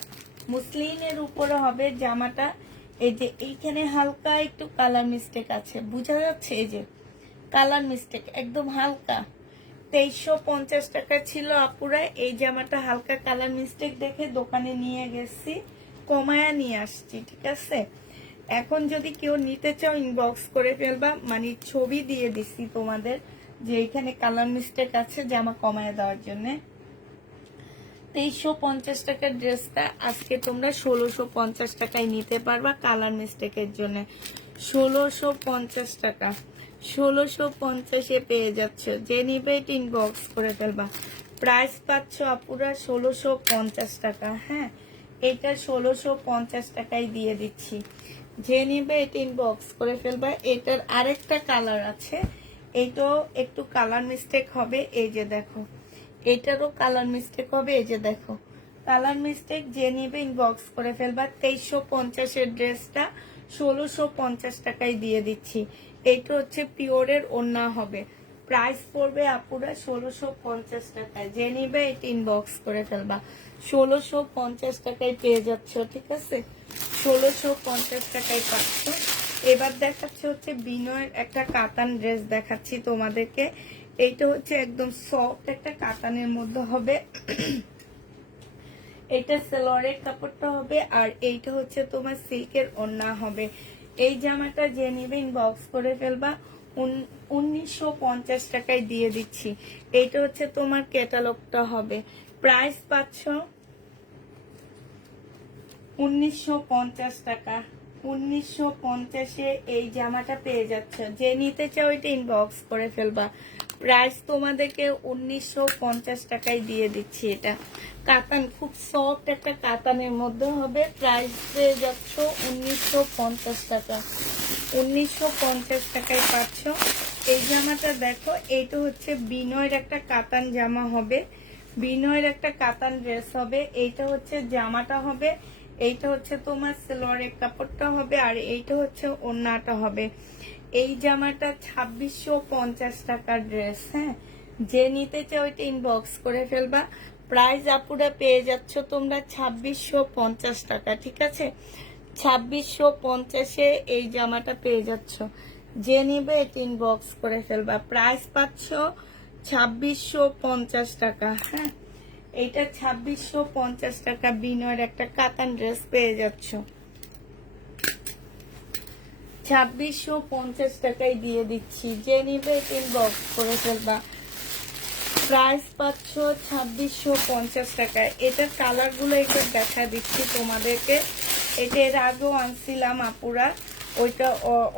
মুসলিনের উপরে হবে জামাটা। এই যে এইখানে হালকা একটু কালার মিস্টেক আছে, বোঝা যাচ্ছে? এই যে কালার মিস্টেক একদম হালকা। 2350 টাকা ছিল আপুরা। এই জামাটা হালকা কালার মিস্টেক দেখে দোকানে নিয়ে গেছি, কমায়া নিয়ে আসছি, ঠিক আছে? এখন যদি কেউ নিতে চাও ইনবক্স করে ফেলবা, মানে ছবি দিয়ে দিচ্ছি তোমাদের যে এখানে কালার মিস্টেক আছে, জামা কমায় দেওয়ার জন্য। 2350 টাকার ড্রেসটা আজকে তোমরা 1650 টাকায় নিতে পারবা কালার মিস্টেকের জন্য। 1650 টাকা, 1650-এ পেয়ে যাচ্ছ। যে নিবে এটা ইনবক্স করে ফেলবা। প্রাইস পাচ্ছ আপুরা 1650 টাকা। হ্যাঁ, এটা 1650 টাকায় দিয়ে দিচ্ছি। যে নিবে এটা ইনবক্স করে ফেলবা। এটার আরেকটা কালার আছে, এটাও একটু কালার মিস্টেক হবে। এই যে দেখো, এটারও কালার মিস্টেক হবে। এই যে দেখো কালার মিস্টেক। যে নিবে ইনবক্স করে ফেলবা। 2350-এর ড্রেসটা 1650 টাকায় দিয়ে দিচ্ছি। এটা হচ্ছে পিওরের ওড়না হবে। প্রাইস পড়বে আপুরা 1650 টাকায়। যে নিবে এটা ইনবক্স করে ফেলবা। 1650 টাকায় পেয়ে যাচ্ছ, ঠিক আছে? 1650 টাকায় পাচ্ছ। এবার দেখাচ্ছে হচ্ছে বিনয়ের একটা কাতান ড্রেস দেখাচ্ছি তোমাদেরকে। এইটা হচ্ছে একদম সফট একটা কাতানের মধ্যে হবে। এটা সালোয়ারের কাপড়টা হবে, আর এইটা হচ্ছে তোমার সিল্কের ওড়না হবে। এই জামাটা যে নিবে ইনবক্স করে ফেলবা। 1950 টাকায় দিয়ে দিচ্ছি। এইটা হচ্ছে তোমার ক্যাটালগটা হবে। প্রাইস পাচ্ছ 1950 টাকা। 1950-এ এই জামাটা পেয়ে যাচ্ছ। যে নিতে চাও এটা ইনবক্স করে ফেলবা। প্রাইস তোমাদেরকে 1950 টাকায় দিয়ে দিচ্ছি। এটা কাতান, খুব সফট একটা কাতানের মধ্যে হবে। প্রাইস পেয়ে যাচ্ছ 1950 টাকা। 1950 টাকায় পাচ্ছ। এই জামাটা দেখো, এইটা হচ্ছে বিনয়ের একটা কাতান জামা হবে, বিনয়ের একটা কাতান ড্রেস হবে। এইটা হচ্ছে জামাটা হবে, এইটা হচ্ছে তোমার সালোয়ারের কাপড়টা হবে, আর এইটা হচ্ছে ওড়নাটা হবে। এই জামাটা 2650 টাকার ড্রেস। হ্যাঁ, যে নিতে চাও ওইটা ইনবক্স করে ফেলবা। প্রাইস আপুরা পেয়ে যাচ্ছ তোমরা 2650 টাকা, ঠিক আছে? 2650-এ এই জামাটা পেয়ে যাচ্ছ। যে নিবে এটা ইনবক্স করে ফেলবা। প্রাইস পাচ্ছ 2650 টাকা। হ্যাঁ, এইটা 2650 টাকা বিনয়ের একটা কাতান ড্রেস পেয়ে যাচ্ছ। 2650 টাকায় দিয়ে দিচ্ছি। যে নিবে ইনবক্স করে ফেলবা। প্রাইস পাচ্ছ 2650 টাকায়। এটার কালার গুলো একটু দেখা দিচ্ছি তোমাদেরকে। এটা এর আগেও আনছিলাম আপুরা, ওইটা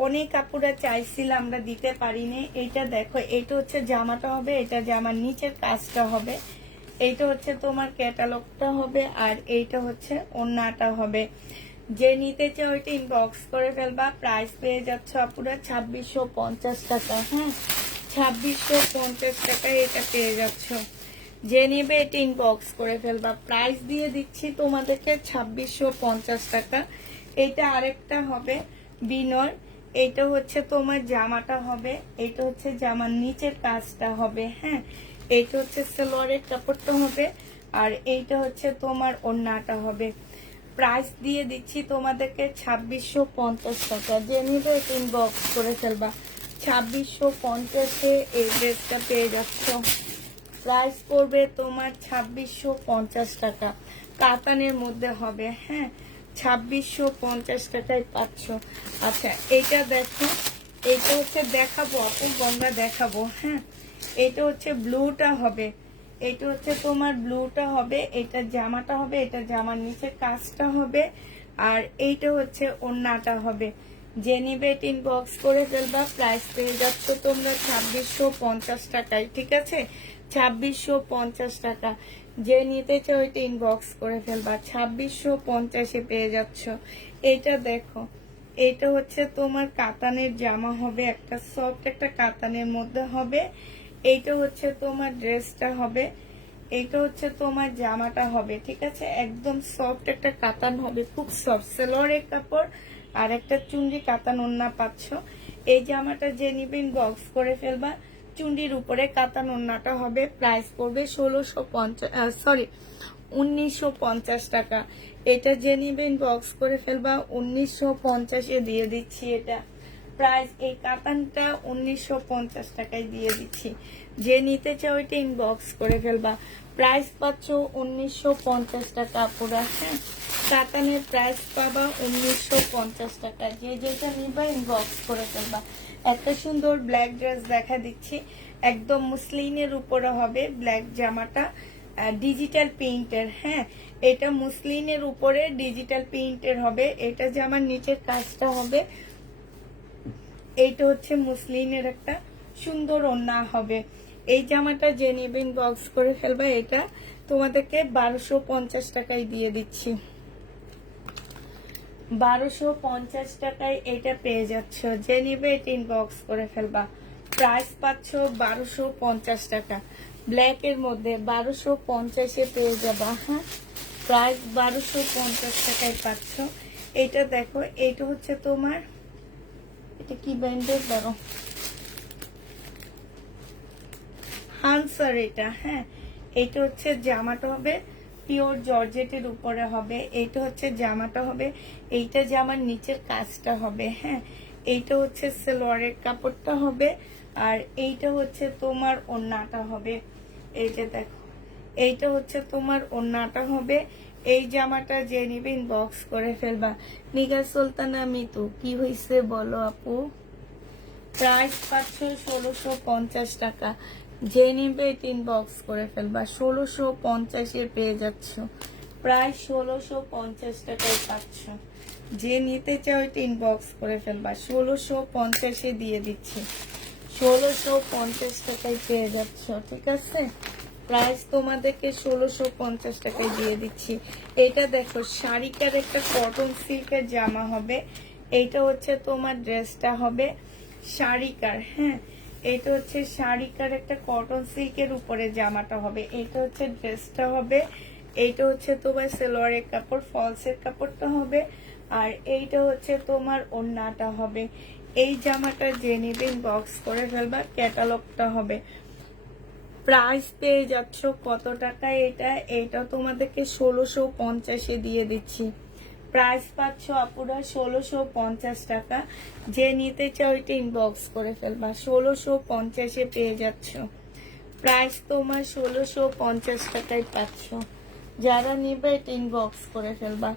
অনেক আপুরা চাইছিল, আমরা দিতে পারিনি। এইটা দেখো, এইটা হচ্ছে জামাটা হবে, এটা জামার নিচের কাজটা হবে। এইটা হচ্ছে তোমার ক্যাটালগটা হবে, আর এইটা হচ্ছে ওড়নাটা হবে। যে নিতে চাও ওইটা ইনবক্স করে ফেলবা। প্রাইস পেয়ে যাচ্ছ আপুরা 2650 টাকা। হ্যাঁ, 2650 টাকায় এটা পেয়ে যাচ্ছ। যে নেবে এটা ইনবক্স করে ফেলবা। প্রাইস দিয়ে দিচ্ছি তোমাদেরকে 2650 টাকা। এটা আরেকটা হবে বিনর। এটা হচ্ছে তোমার জামাটা হবে, এটা হচ্ছে জামার নিচের কাজটা হবে। হ্যাঁ, এইটা হচ্ছে সালোয়ারের কাপড়টা হবে, আর এইটা হচ্ছে তোমার ওড়নাটা হবে। প্রাইস দিয়ে দিচ্ছি তোমাদেরকে 2650 টাকা। যে নিবে ইনবক্স করে ফেলবা। 2650-এ এই ড্রেসটা পেয়ে যাচ্ছ। প্রাইস পড়বে তোমার 2650 টাকা, কাতানের মধ্যে হবে। হ্যাঁ, 2650 টাকায় পাচ্ছ। আচ্ছা, এটা দেখো, এটা হচ্ছে দেখাবো আপু, গঙ্গা দেখাবো। হ্যাঁ, এটা হচ্ছে ব্লুটা হবে, এটা হচ্ছে তোমার ব্লুটা হবে, এটা জামাটা হবে, এটা জামার নিচে কাজটা হবে, আর এইটা হচ্ছে ওড়নাটা হবে। যে নিবে ইনবক্স করে ফেলবা। প্রাইস পেয়ে যাচ্ছ তোমরা 2650 টাকায়। ঠিক আছে, 2650 টাকা। যে নিতে চাও এটা ইনবক্স করে ফেলবা। 2650-এ পেয়ে যাচ্ছ। এটা দেখো, এটা হচ্ছে তোমার কাতানের জামা হবে, একটা সফট একটা কাতানের মধ্যে হবে। এইটা হচ্ছে তোমার ড্রেসটা হবে, এইটা হচ্ছে তোমার জামাটা হবে। ঠিক আছে, একদম সফট একটা কাতান হবে, খুব সফট সেলোয়ারের কাপড়, আর একটা চুন্ডি কাতান ওড়না পাচ্ছ। এই জামাটা যে নিবেন বক্স করে ফেলবা। চুন্ডির উপরে কাতান ওড়নাটা হবে। প্রাইস পড়বে 1950 টাকা। এটা যে নিবেন বক্স করে ফেলবা। 1950-এ দিয়ে দিচ্ছি এটা প্রাইস। এই কাতানটা 1950 টাকায় দিয়ে দিচ্ছি। যে নিতে চাও এটা ইনবক্স করে ফেলবা। প্রাইস পাচ্ছ 1950 টাকা পুরা। হ্যাঁ, কাতানের প্রাইস পাবা 1950 টাকা। যে যেটা নিবা ইনবক্স করে ফেলবা। একটা সুন্দর ব্ল্যাক ড্রেস দেখা দিচ্ছি, একদম মুসলিনের উপরে হবে ব্ল্যাক জামাটা, ডিজিটাল প্রিন্টের। হ্যাঁ, এটা মুসলিনের উপরে ডিজিটাল প্রিন্টের হবে। এটা জামার নিচের কাজটা হবে। এইটা হচ্ছে মুসলিনের একটা সুন্দর ওড়না হবে। এই জামাটা যে নেবেন বক্স করে ফেলবা। এটা তোমাদেরকে 1250 টাকায় দিয়ে দিচ্ছি। 1250 টাকায় এটা পেয়ে যাচ্ছ। যে নিবে এটা ইনবক্স করে ফেলবা। প্রাইস পাচ্ছ 1250 টাকা। ব্ল্যাকের মধ্যে 1250-এ পেয়ে যাবা। হ্যাঁ, প্রাইস 1250 টাকায় পাচ্ছ। এটা দেখো, এটা হচ্ছে তোমার, এটা কি ব্র্যান্ডের ধরো, হানসার এটা। হ্যাঁ, এটা হচ্ছে জামাটা হবে পিওর জর্জেটের উপরে হবে। এইটা হচ্ছে জামাটা হবে, এইটা জামার নিচের কাজটা হবে। হ্যাঁ, এইটা হচ্ছে সালোয়ারের কাপড়টা হবে, আর এইটা হচ্ছে তোমার ওড়নাটা হবে। এই যে দেখো, এইটা হচ্ছে তোমার ওড়নাটা হবে। এই জামাটা যে নিবে ইনবক্স করে ফেলবা। নিগার সুলতানা মিতু, কি হয়েছে বলো আপু? প্রাইস পাচ্ছ 1650 টাকা। যে নিবে ইনবক্স করে ফেলবা। 1650-এ পেয়ে যাচ্ছ। প্রায় 1650 টাকায় পাচ্ছ। যে নিতে চাও এটা ইনবক্স করে ফেলবা। 1650-এ দিয়ে দিচ্ছি। 1650 টাকায় পেয়ে যাচ্ছ। ঠিক আছে, প্রাইস তোমাদেরকে 1650 টাকায় দিয়ে দিচ্ছি। এটা দেখো, শাড়িকার একটা কটন সিল্কের জামা হবে। এইটা হচ্ছে তোমার ড্রেসটা হবে শাড়িকার। হ্যাঁ, এটা হচ্ছে শাড়িকার একটা কটন সিল্কের উপরে জামাটা হবে। এটা হচ্ছে ড্রেসটা হবে। এইটা হচ্ছে তোমার সালোয়ারের কাপড়, ফলসের কাপড়টা হবে, আর এইটা হচ্ছে তোমার ওড়নাটা হবে। এই জামাটা যে নিবেন বক্স করে ফেলবা। ক্যাটালগটা হবে। প্রাইস পেয়ে যাচ্ছ কত টাকায় এটা? এটা তোমাদেরকে 1650-এ দিয়ে দিচ্ছি। প্রাইস পাচ্ছ আপুরা 1650 টাকা। যে নিতে চাও এটা ইনবক্স করে ফেলবা। 1650-এ পেয়ে যাচ্ছ। প্রাইস তোমার 1650 টাকায় পাচ্ছ। যারা নিবে এটা ইনবক্স করে ফেলবা।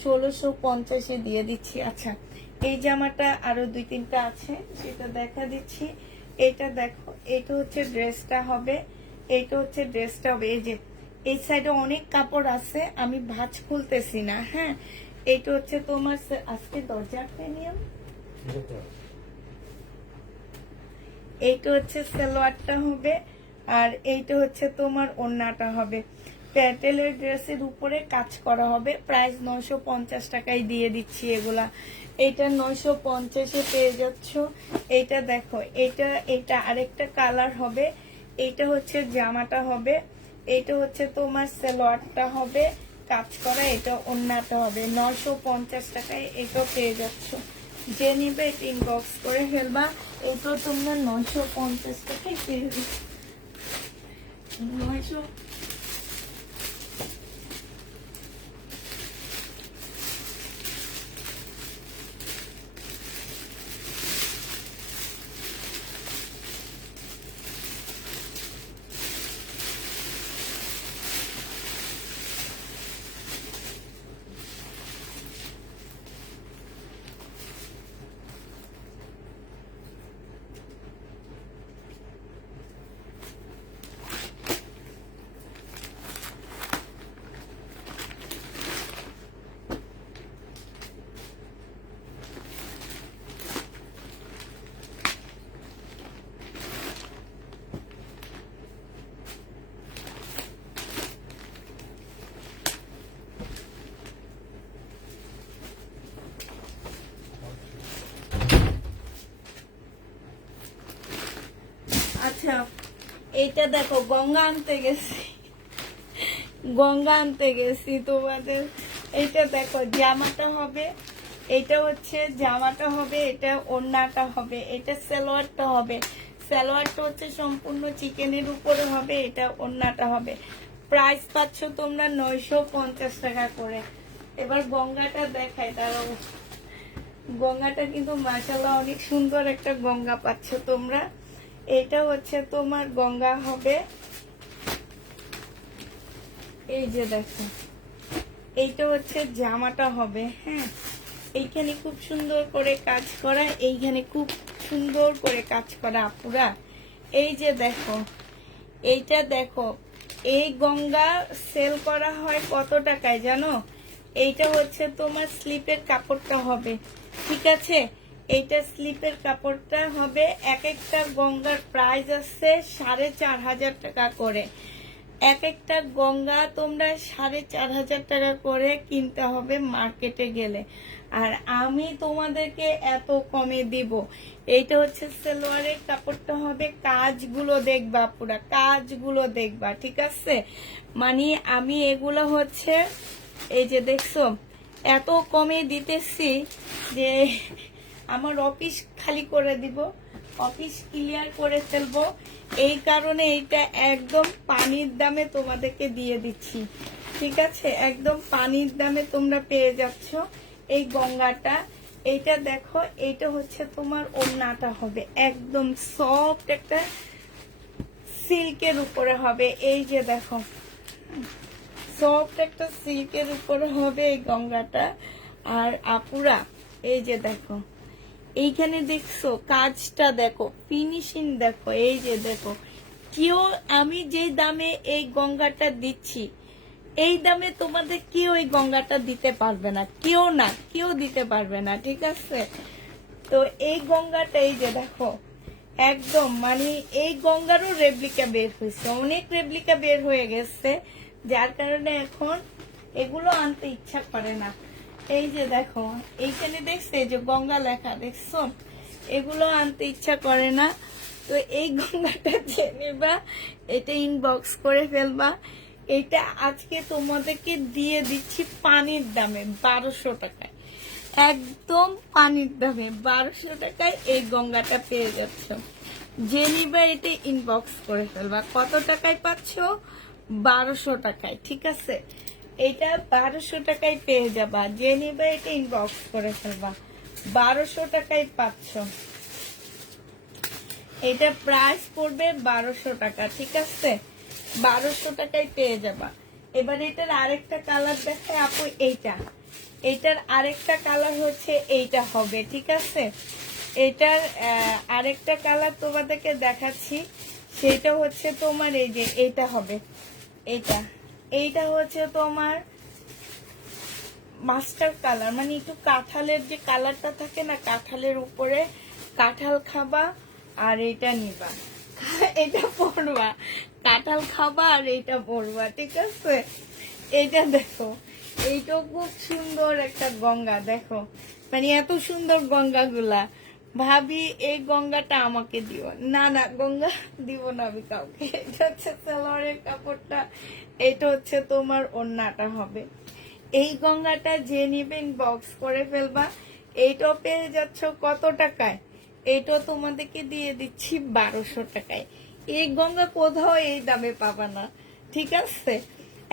1650-এ দিয়ে দিচ্ছি। আচ্ছা, এই জামাটা আরো 2-3টা আছে, সেটা দেখা দিচ্ছি। এটা দেখো, এটা হচ্ছে ড্রেসটা হবে, এটা হচ্ছে ড্রেসটা হবে। এই যে এই সাইডে অনেক কাপড় আছে, আমি ভাঁজ খুলতেছি না। হ্যাঁ, এটা হচ্ছে তোমার, আজকে দরজা প্রিমিয়াম। এইটা হচ্ছে সালোয়ারটা হবে, আর এইটা হচ্ছে তোমার ওড়নাটা হবে। প্যাটেলের ড্রেসের উপরে কাজ করা হবে। প্রাইস 950 টাকায় দিয়ে দিচ্ছি এগুলা। এটা 950-এ পেয়ে যাচ্ছ। এইটা দেখো, এটা আরেকটা কালার হবে। এইটা হচ্ছে জামাটা হবে, এইটা হচ্ছে তোমার সালোয়ারটা হবে কাজ করা, এটা ওড়নাটা হবে। 950 টাকায় এটা পেয়ে যাচ্ছ। যে নিবে এটা ইনবক্স করে ফেলবা। এটা তোমরা 950 টাকায় পেয়ে যাচ্ছ। 900 আচ্ছা, এইটা দেখো, গঙ্গা আনতে গেছি, গঙ্গা আনতে গেছি তোমাদের। এইটা দেখো, জামাটা হবে, এটা হচ্ছে জামাটা হবে, এটা ওড়নাটা হবে, এটা সালোয়ারটা হবে। সালোয়ারটা হচ্ছে সম্পূর্ণ চিকেনের উপরে হবে, এটা ওড়নাটা হবে। প্রাইস পাচ্ছ তোমরা 950 টাকা করে। এবার গঙ্গাটা দেখাই, দাঁড়াও। গঙ্গাটা কিন্তু মাশাআল্লাহ অনেক সুন্দর একটা গঙ্গা পাচ্ছ তোমরা। এটা হচ্ছে তোমার গঙ্গা হবে, এই যে দেখো, এইটা হচ্ছে জামাটা হবে। হ্যাঁ, এইখানে খুব সুন্দর করে কাজ করা, এইখানে খুব সুন্দর করে কাজ করা আপুরা। এই যে দেখো, এইটা দেখো, এই গঙ্গা সেল করা হয় কত টাকায় জানো? এইটা হচ্ছে তোমার স্লিপের কাপড়টা হবে, ঠিক আছে? এইটা স্লিপের কাপড়টা হবে। এক একটা গঙ্গার প্রাইস আছে 4,500 টাকা করে। এক একটা গঙ্গা তোমরা 4,500 টাকা করে কিনতে হবে মার্কেটে গেলে, আর আমি তোমাদেরকে এত কমে দিব। এইটা হচ্ছে সালোয়ারের কাপড়টা হবে, কাজগুলো দেখবা, পুরা কাজগুলো দেখবা, ঠিক আছে? মানে আমি এগুলো হচ্ছে, এই যে দেখছো, এত কমে দিতেছি যে আমার অফিস খালি করে দিব, অফিস ক্লিয়ার করে ফেলবো। এই কারণে এইটা একদম পানির দামে তোমাদেরকে দিয়ে দিচ্ছি, ঠিক আছে? একদম পানির দামে তোমরা পেয়ে যাচ্ছ এই গঙ্গাটা। এইটা দেখো, এইটা হচ্ছে তোমার ওড়নাটা হবে, একদম সফট একটা সিল্কের উপরে হবে। এই যে দেখো, সফট একটা সিল্কের উপরে হবে এই গঙ্গাটা। আর আপুরা, এই যে দেখো, এইখানে দেখছো কাজটা দেখো, ফিনিশিং দেখো, এই যে দেখো। কেউ, আমি যে দামে এই গঙ্গাটা দিচ্ছি, এই দামে তোমাদের কেউ এই গঙ্গাটা দিতে পারবে না, কেউ না, কেউ দিতে পারবে না, ঠিক আছে? তো এই গঙ্গাটা, এই যে দেখো, একদম মানে এই গঙ্গারও রেপ্লিকা বের হয়েছে, অনেক রেপ্লিকা বের হয়ে গেছে, যার কারণে এখন এগুলো আনতে ইচ্ছা করে না। এই যে দেখো, এইখানে দেখছে যে গঙ্গা লেখা, দেখছো? এগুলো আনতে ইচ্ছা করে না। তো এই গঙ্গাটা যে নেবা, এটা ইনবক্স করে ফেলবা। এটা আজকে তোমাদেরকে দিয়ে দিচ্ছি পানির দামে 1200 টাকায়, একদম পানির দামে 1200 টাকায় এই গঙ্গাটা পেয়ে যাচ্ছ। যে নিবা এটা ইনবক্স করে ফেলবা। কত টাকায় পাচ্ছ? 1200 টাকায়, ঠিক আছে? এটা 1200 টাকায় পেয়ে যাবা, যে নিবা এটা ইনবক্স করে ফেলবা। 1200 টাকায় পাচ্ছ, এটা প্রাইস পড়বে 1200 টাকা, ঠিক আছে? 1200 টাকায় পেয়ে যাবা। এবার এটার আরেকটা কালার দেখে আপু, এইটা, এটার আরেকটা কালার হচ্ছে এইটা হবে, ঠিক আছে? এটার আরেকটা কালার তোমাদেরকে দেখাচ্ছি, সেটা হচ্ছে তোমার এই যে এইটা হবে, এইটা, এইটা হচ্ছে তোমার মাস্টার কালার, মানে একটু কাঁঠালের যে কালারটা থাকে না, কাঁঠালের উপরে কাঁঠাল খাবা আর এটা নিবা, এটা পরবা, কাঁঠাল খাবা আর এইটা পরবা, ঠিক আছে? এইটা দেখো, এইটাও খুব সুন্দর একটা গঙ্গা, দেখো, মানে এত সুন্দর গঙ্গাগুলা। ভাবি এই গঙ্গাটা আমাকে দিও না, না গঙ্গা দিব না আমি কাউকে। এটা হচ্ছে সালোয়ারের কাপড়টা, এটা হচ্ছে তোমার ওড়নাটা হবে। এই গঙ্গাটা যে নিবেন বক্স করে ফেলবা। এইটাও পেয়ে যাচ্ছ কত টাকায়? এইটাও তোমাদেরকে দিয়ে দিচ্ছি 1200 টাকায়। এই গঙ্গা কোথাও এই দামে পাবা না, ঠিক আছে?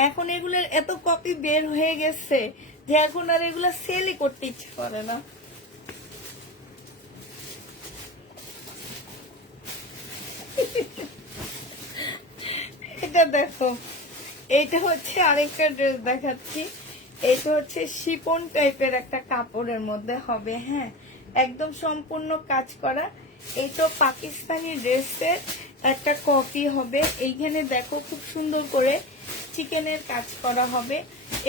এখন এগুলোর এত কপি বের হয়ে গেছে যে এখন আর এগুলা সেলই করতে ইচ্ছে করে না। এটা দেখো, এইটা হচ্ছে আরেকটা ড্রেস দেখাচ্ছি। এটা হচ্ছে শিপন টাইপের একটা কাপড়ের মধ্যে হবে, হ্যাঁ, একদম সম্পূর্ণ কাজ করা। এইটা পাকিস্তানি ড্রেসের একটা কপি হবে। এইখানে দেখো খুব সুন্দর করে চিকেনের কাজ করা হবে,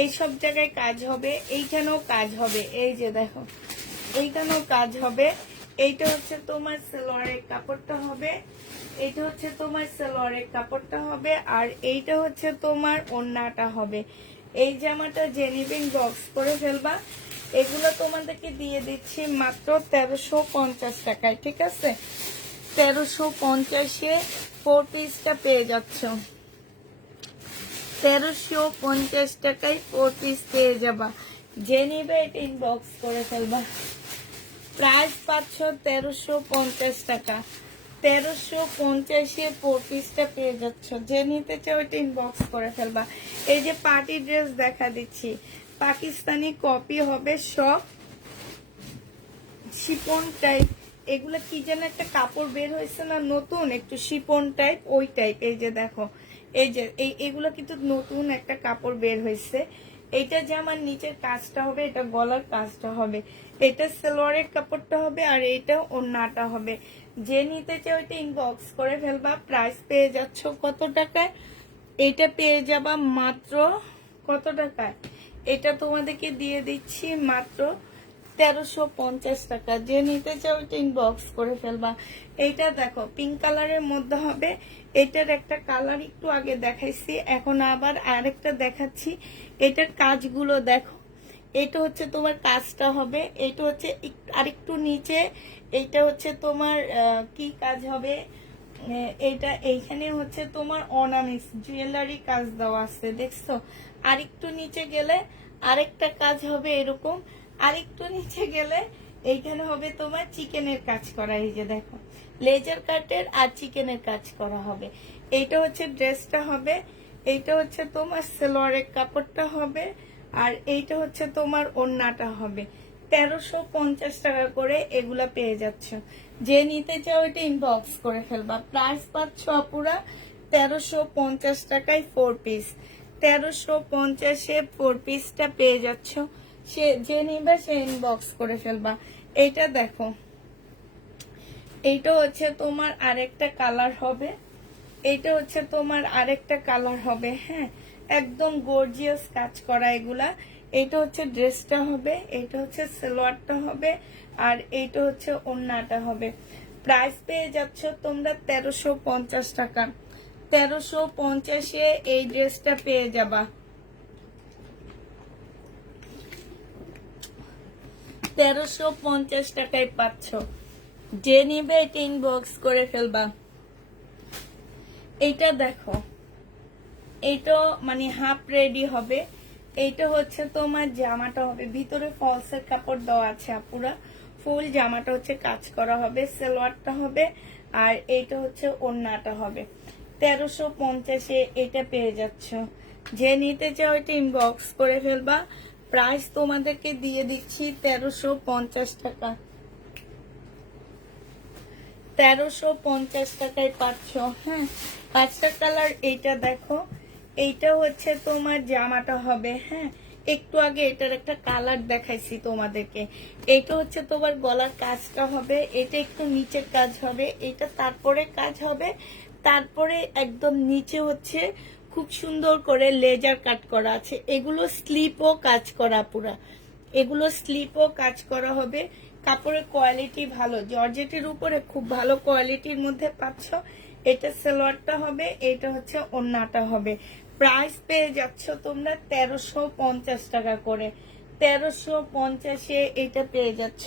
এই সব জায়গায় কাজ হবে, এইখানেও কাজ হবে, এই যে দেখো, এইখানেও কাজ হবে। এইটা হচ্ছে তোমার সালোয়ারের কাপড়টা হবে, এইটা হচ্ছে তোমার সালোয়ারের কাপড়টা হবে, আর এইটা হচ্ছে তোমার ওড়নাটা হবে। এই জামাটা যে নিবেন বক্স করে ফেলবা। এগুলো তোমাদেরকে দিয়ে দিচ্ছি মাত্র 1350 টাকায়, ঠিক আছে? 1350-এ 4 পিসটা পেয়ে যাচ্ছ। 1350 টাকায় 4 পিস পেয়ে যাবা। যে নিবে এটা ইনবক্স করে ফেলবা। প্রাইস পাচ্ছ 1350 টাকা। 1350-এ 4 পিসটা পেয়ে যাচ্ছ। যে নিতে চাও এটা ইনবক্স করে ফেলবা। এই যে পার্টি ড্রেস দেখা দিচ্ছি, পাকিস্তানি কপি হবে সব, শিপন টাইপ। এগুলা কি যেন একটা কাপড় বের হয়েছে না নতুন, একটু শিপন টাইপ, ওই টাইপ। এই যে দেখো, এই যে এগুলা কিন্তু নতুন একটা কাপড় বের হয়েছে। এটা যে আমার নিচের কাজটা হবে, এটা গলার কাজটা হবে, এটা সালোয়ারের কাপড়টা হবে, আর এটা ওড়নাটা হবে। যে নিতে চাও এটা ইনবক্স করে ফেলবা। প্রাইস পেয়ে যাচ্ছ কত টাকায়? এটা পেয়ে যাবা মাত্র কত টাকায়? এটা তোমাদেরকে দিয়ে দিচ্ছি মাত্র 1350 টাকা। যে নিতে চাও এটা ইনবক্স করে ফেলবা। এইটা দেখো পিঙ্ক কালারের মধ্যে হবে। এটার একটা কালার একটু আগে দেখাইছি, এখন আবার আরেকটা দেখাচ্ছি। এটার কাজগুলো দেখো। এটা হচ্ছে তোমার কাজটা হবে, এটা হচ্ছে আরেকটু নিচে। এটা হচ্ছে তোমার কি কাজ হবে, এটা এইখানে হচ্ছে তোমার অর্নামেন্টস জুয়েলারি কাজ দেওয়া আছে, দেখছো? আরেকটু নিচে গেলে আরেকটা কাজ হবে এরকম, আরেকটু নিচে গেলে এইখানে হবে তোমার চিকেনের কাজ করা। এই যে দেখো, লেজার কাটের আর চিকেনের কাজ করা হবে। এইটা হচ্ছে ড্রেসটা হবে, এইটা হচ্ছে তোমার সালোয়ারের কাপড়টা হবে, আর এইটা হচ্ছে তোমার ওড়নাটা হবে। 1350 টাকা করে এগুলা পেয়ে যাচ্ছ। যে নিতে চাও এটা ইনবক্স করে ফেলবা। প্রাইস পাচ্ছ আপুরা 1350 টাকায় 4 পিস। 1350-এ 4 পিসটা পেয়ে যাচ্ছ। সে যে নিবে সে ইনবক্স করে ফেলবা। এইটা দেখো, এইটা হচ্ছে তোমার আরেকটা কালার হবে, এইটা হচ্ছে তোমার আরেকটা কালার হবে। হ্যাঁ, একদম গর্জিয়াস কাজ করা এগুলা। এইটা হচ্ছে ড্রেসটা হবে, এইটা হচ্ছে সালোয়ারটা হবে, আর এইটা হচ্ছে ওড়নাটা হবে। প্রাইস পেয়ে যাচ্ছ তোমরা 1350 টাকা। 1350-এ এই ড্রেসটা পেয়ে যাবা। 1350 টাকায় পাচ্ছ। যে নিবে এটা ইনবক্স করে ফেলবা। এইটা দেখো, এইটা মানে হাফ রেডি হবে। এইটা হচ্ছে তোমার জামাটা হবে, ভিতরে ফলসের কাপড় দেওয়া আছে আপুরা। ফুল জামাটা হচ্ছে কাজ করা হবে, সালোয়ারটা হবে, আর এইটা হচ্ছে ওড়নাটা হবে। 1350-এ এটা পেয়ে যাচ্ছ। যে নিতে চাও এটা ইনবক্স করে ফেলবা। প্রাইস তোমাদেরকে দিয়ে দিচ্ছি 1350 টাকা। 1350 টাকায় পাচ্ছ। হ্যাঁ, 5টা কালার। এইটা দেখো, এইটা হচ্ছে তোমার জামাটা হবে। হ্যাঁ, একটু আগে এটার একটা কালার দেখাইছি তোমাদেরকে। এটা হচ্ছে তোমার গলার কাজটা হবে, এটা একটু নিচের কাজ হবে, এটা তারপরে কাজ হবে, তারপরে একদম নিচে হচ্ছে খুব সুন্দর করে লেজার কাট করা আছে। এগুলো স্লিপও কাজ করা পুরা, এগুলো স্লিপও কাজ করা হবে। কাপড়ের কোয়ালিটি ভালো, জর্জেটের উপরে খুব ভালো কোয়ালিটির মধ্যে পাচ্ছ। এটা সালোয়ারটা হবে, এটা হচ্ছে ওড়নাটা হবে। প্রাইস পেয়ে যাচ্ছ তোমরা 1350 টাকা করে। 1350-এ এটা পেয়ে যাচ্ছ।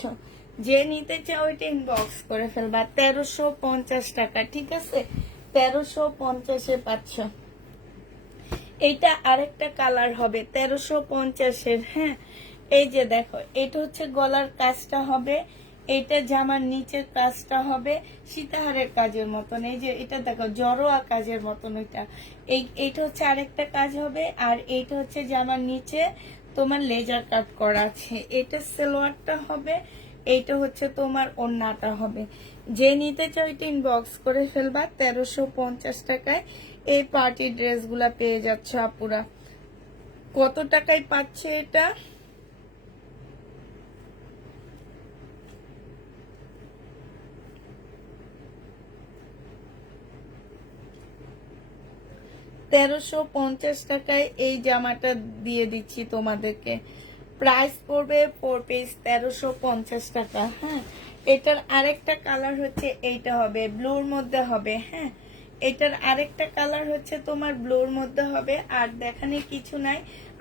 যে নিতে চাও এটা ইনবক্স করে ফেলবা। 1350 টাকা, ঠিক আছে? 1350-এ পাচ্ছ। এইটা আরেকটা কালার হবে 1350-এর। হ্যাঁ, এই যে দেখো, এটা হচ্ছে গলার কাজটা হবে, এটা জামার নিচের কাজটা হবে সীতাহারের কাজের মতন। এই যে এটা দেখো জড়োয়া কাজের মতন, এইটা হচ্ছে আরেকটা কাজ হবে, আর এইটা হচ্ছে জামার নিচে তোমার লেজার কাট করা আছে। এটা সালোয়ারটা হবে, এইটা হচ্ছে তোমার ওড়নাটা হবে। যে নিতে চাও এটা ইনবক্স করে ফেলবা। 1350 টাকায় এই পার্টি ড্রেসগুলা পেয়ে যাচ্ছে আপুরা। কত টাকায় পাচ্ছে এটা? $1350 টাকায় এই জামাটা দিয়ে দিচ্ছি তোমাদেরকে। প্রাইস পড়বে 4 পিস 1350 টাকা। হ্যাঁ, এটার আরেকটা কালার হচ্ছে এইটা হবে, ব্লুর মধ্যে হবে। হ্যাঁ, এটার আরেকটা কালার হচ্ছে তোমার ব্লুর মধ্যে হবে। আর দেখানোর কিছু নাই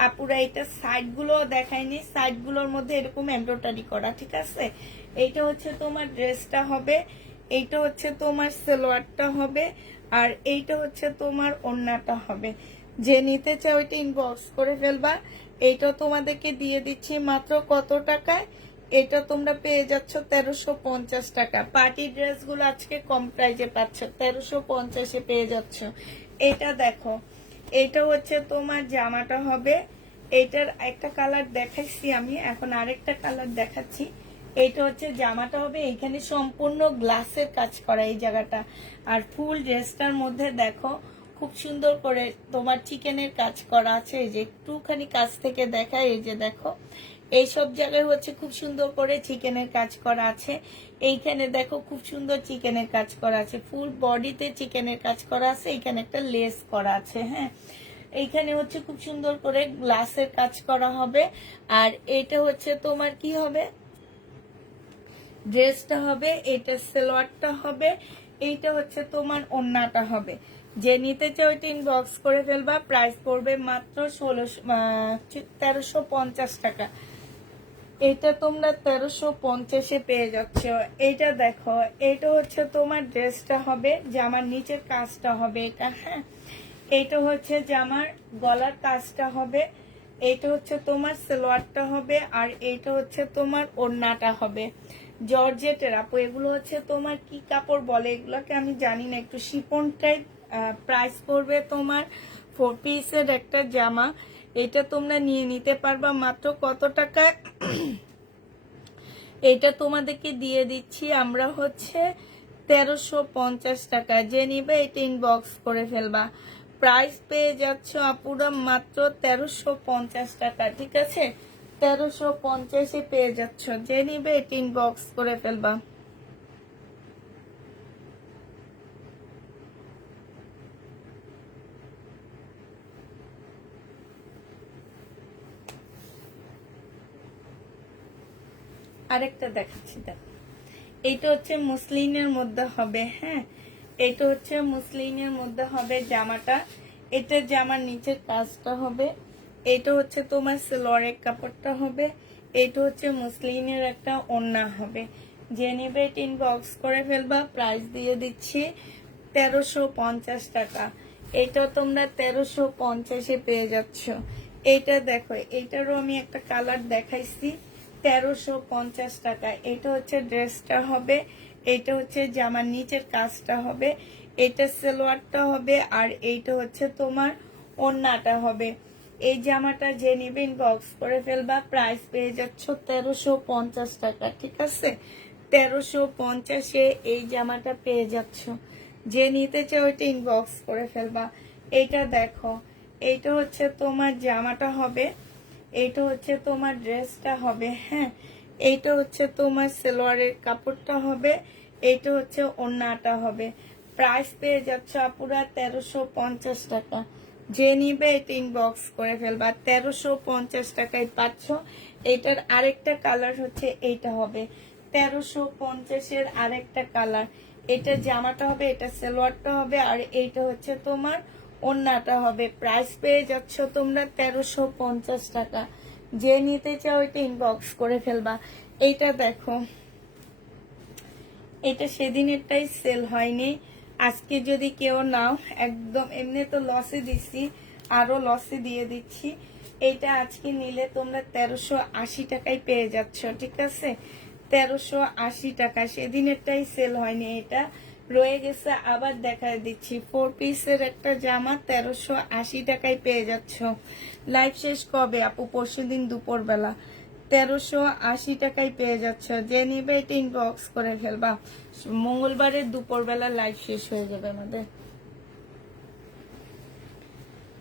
আপুরা, এটা সাইডগুলো দেখায়নি, সাইডগুলোর মধ্যে এরকম এমব্রয়ডারি করা, ঠিক আছে? এইটা হচ্ছে তোমার ড্রেসটা হবে, এইটা হচ্ছে তোমার সালোয়ারটা হবে, আর এইটা হচ্ছে তোমার ওড়নাটা হবে। যে নিতে চাও ওইটা ইনবক্স করে ফেলবা। এইটা তোমাদেরকে দিয়ে দিচ্ছি মাত্র কত টাকায়? এটা তোমরা পেয়ে যাচ্ছ 1350 টাকা। পার্টি ড্রেসগুলো আজকে কম প্রাইজে পাচ্ছ, 1350-এ পেয়ে যাচ্ছ। এটা দেখো, এটা হচ্ছে তোমার জামাটা হবে। এইটার একটা কালার দেখাইছি আমি, এখন আরেকটা কালার দেখাচ্ছি। এইটা হচ্ছে জামাটা হবে, এখানে সম্পূর্ণ গ্লাসের কাজ করা এই জায়গাটা। আর ফুল ড্রেসটার মধ্যে দেখো খুব সুন্দর করে তোমার চিকেনের কাজ করা আছে। এই যে একটুখানি কাছ থেকে দেখায়, এই যে দেখো এইসব জায়গায় হচ্ছে খুব সুন্দর করে চিকেনের কাজ করা আছে। এইখানে দেখো খুব সুন্দর চিকেনের কাজ করা আছে, ফুল বডিতে চিকেনের কাজ করা আছে। এইখানে একটা লেস করা আছে। হ্যাঁ, এইখানে হচ্ছে খুব সুন্দর করে গ্লাসের কাজ করা হবে। আর এটা হচ্ছে তোমার কি হবে, ড্রেসটা হবে, এটা সালোয়ারটা হবে, এইটা হচ্ছে তোমার ওড়নাটা হবে। যে নিতে চাও ওইটা ইনবক্স করে ফেলবা। প্রাইস পড়বে মাত্র 1350 টাকা। এটা তোমরা 1350-এ পেয়ে যাচ্ছ। এইটা দেখো, এটা হচ্ছে তোমার ড্রেসটা হবে, জামার নিচের কাজটা হবে এটা। হ্যাঁ, এইটা হচ্ছে জামার গলার কাজটা হবে, এইটা হচ্ছে তোমার সালোয়ারটা হবে, আর এইটা হচ্ছে তোমার ওড়নাটা হবে। জর্জেটের আপু, এগুলো হচ্ছে তোমার কি কাপড় বলে এগুলোকে আমি জানি না, একটু শিফন টাইপ। প্রাইস পড়বে তোমার 4 পিসের একটা জামা। এটা তোমরা নিয়ে নিতে পারবা মাত্র কত টাকায়? এটা তোমাদেরকে দিয়ে দিচ্ছি আমরা হচ্ছে 1350 টাকা। যে নিবে এটা ইনবক্স করে ফেলবা। প্রাইস পেয়ে যাচ্ছ আপুরা মাত্র 1350 টাকা। ঠিক আছে, 1350-এ পেয়ে যাচ্ছ। যে নিবে এটা ইনবক্স করে ফেলবা। আরেকটা দেখাচ্ছি, দেখো এইটা হচ্ছে মুসলিনের মধ্যে হবে। হ্যাঁ, এইটা হচ্ছে মুসলিনের মধ্যে হবে জামাটা। এটা জামার নিচের কাজটা হবে, এটা হচ্ছে তোমার সালোয়ারের কাপড়টা হবে, এটা হচ্ছে মুসলিনের একটা ওড়না হবে। যে নিবে এটা ইনবক্স করে ফেলবা। প্রাইস দিয়ে দিচ্ছি 1350 টাকা। এটা তোমরা 1350-এ পেয়ে যাচ্ছ। এইটা দেখো, এইটারও আমি একটা কালার দেখাইছি, 1350 টাকা। এটা হচ্ছে ড্রেসটা হবে, এটা হচ্ছে জামার নিচের কাজটা হবে, এটা সালোয়ারটা হবে, আর এইটা হচ্ছে তোমার ওড়নাটা হবে। এই জামাটা যে নিবে ইনবক্স করে ফেলবা। প্রাইস পেয়ে যাচ্ছ 1350 টাকা। ঠিক আছে, 1350-এ এই জামাটা পেয়ে যাচ্ছ। যে নিতে চাও ওইটা ইনবক্স করে ফেলবা। এইটা দেখো, এইটা হচ্ছে তোমার জামাটা হবে, এইটা হচ্ছে তোমার ড্রেসটা হবে। হ্যাঁ, এইটা হচ্ছে তোমার সালোয়ারের কাপড়টা হবে, এইটা হচ্ছে ওড়নাটা হবে। প্রাইস পেয়ে যাচ্ছে আপুরা 1350 টাকা। যে নিবে এটা ইনবক্স করে ফেলবা। 1350 টাকায় পাচ্ছ। এটার আরেকটা কালার হচ্ছে এইটা হবে, 1350-এর আরেকটা কালার। এটা জামাটা হবে, এটা সালোয়ারটা হবে, আর এইটা হচ্ছে তোমার ওড়নাটা হবে। প্রাইস পেয়ে যাচ্ছ তোমরা 1350 টাকা। যে নিতে চাও এটা ইনবক্স করে ফেলবা। এইটা দেখো, এটা সেদিনেরটাই সেল হয়নি, আজকে যদি কেউ নাও একদম এমনি তো লসে দিচ্ছি, আরো লসে দিয়ে দিচ্ছি। এটা আজকে নিলে তোমরা 1380 টাকায় পেয়ে যাচ্ছ। ঠিক আছে, 1380 টাকা। সেদিনেরটাই সেল হয়নি, এটা রয়ে গেছে। আবার দেখা দিচ্ছি 4 পিসের একটা জামা 1380 টাকায় পেয়ে যাচ্ছ। লাইভ শেষ কবে আপু? পরশুদিন দুপুর বেলা। 1380 টাকায় পেয়ে যাচ্ছ। যে নিবে এটা ইনবক্স করে ফেলবা। মঙ্গলবারের দুপুর বেলা লাইভ শেষ হয়ে যাবে আমাদের।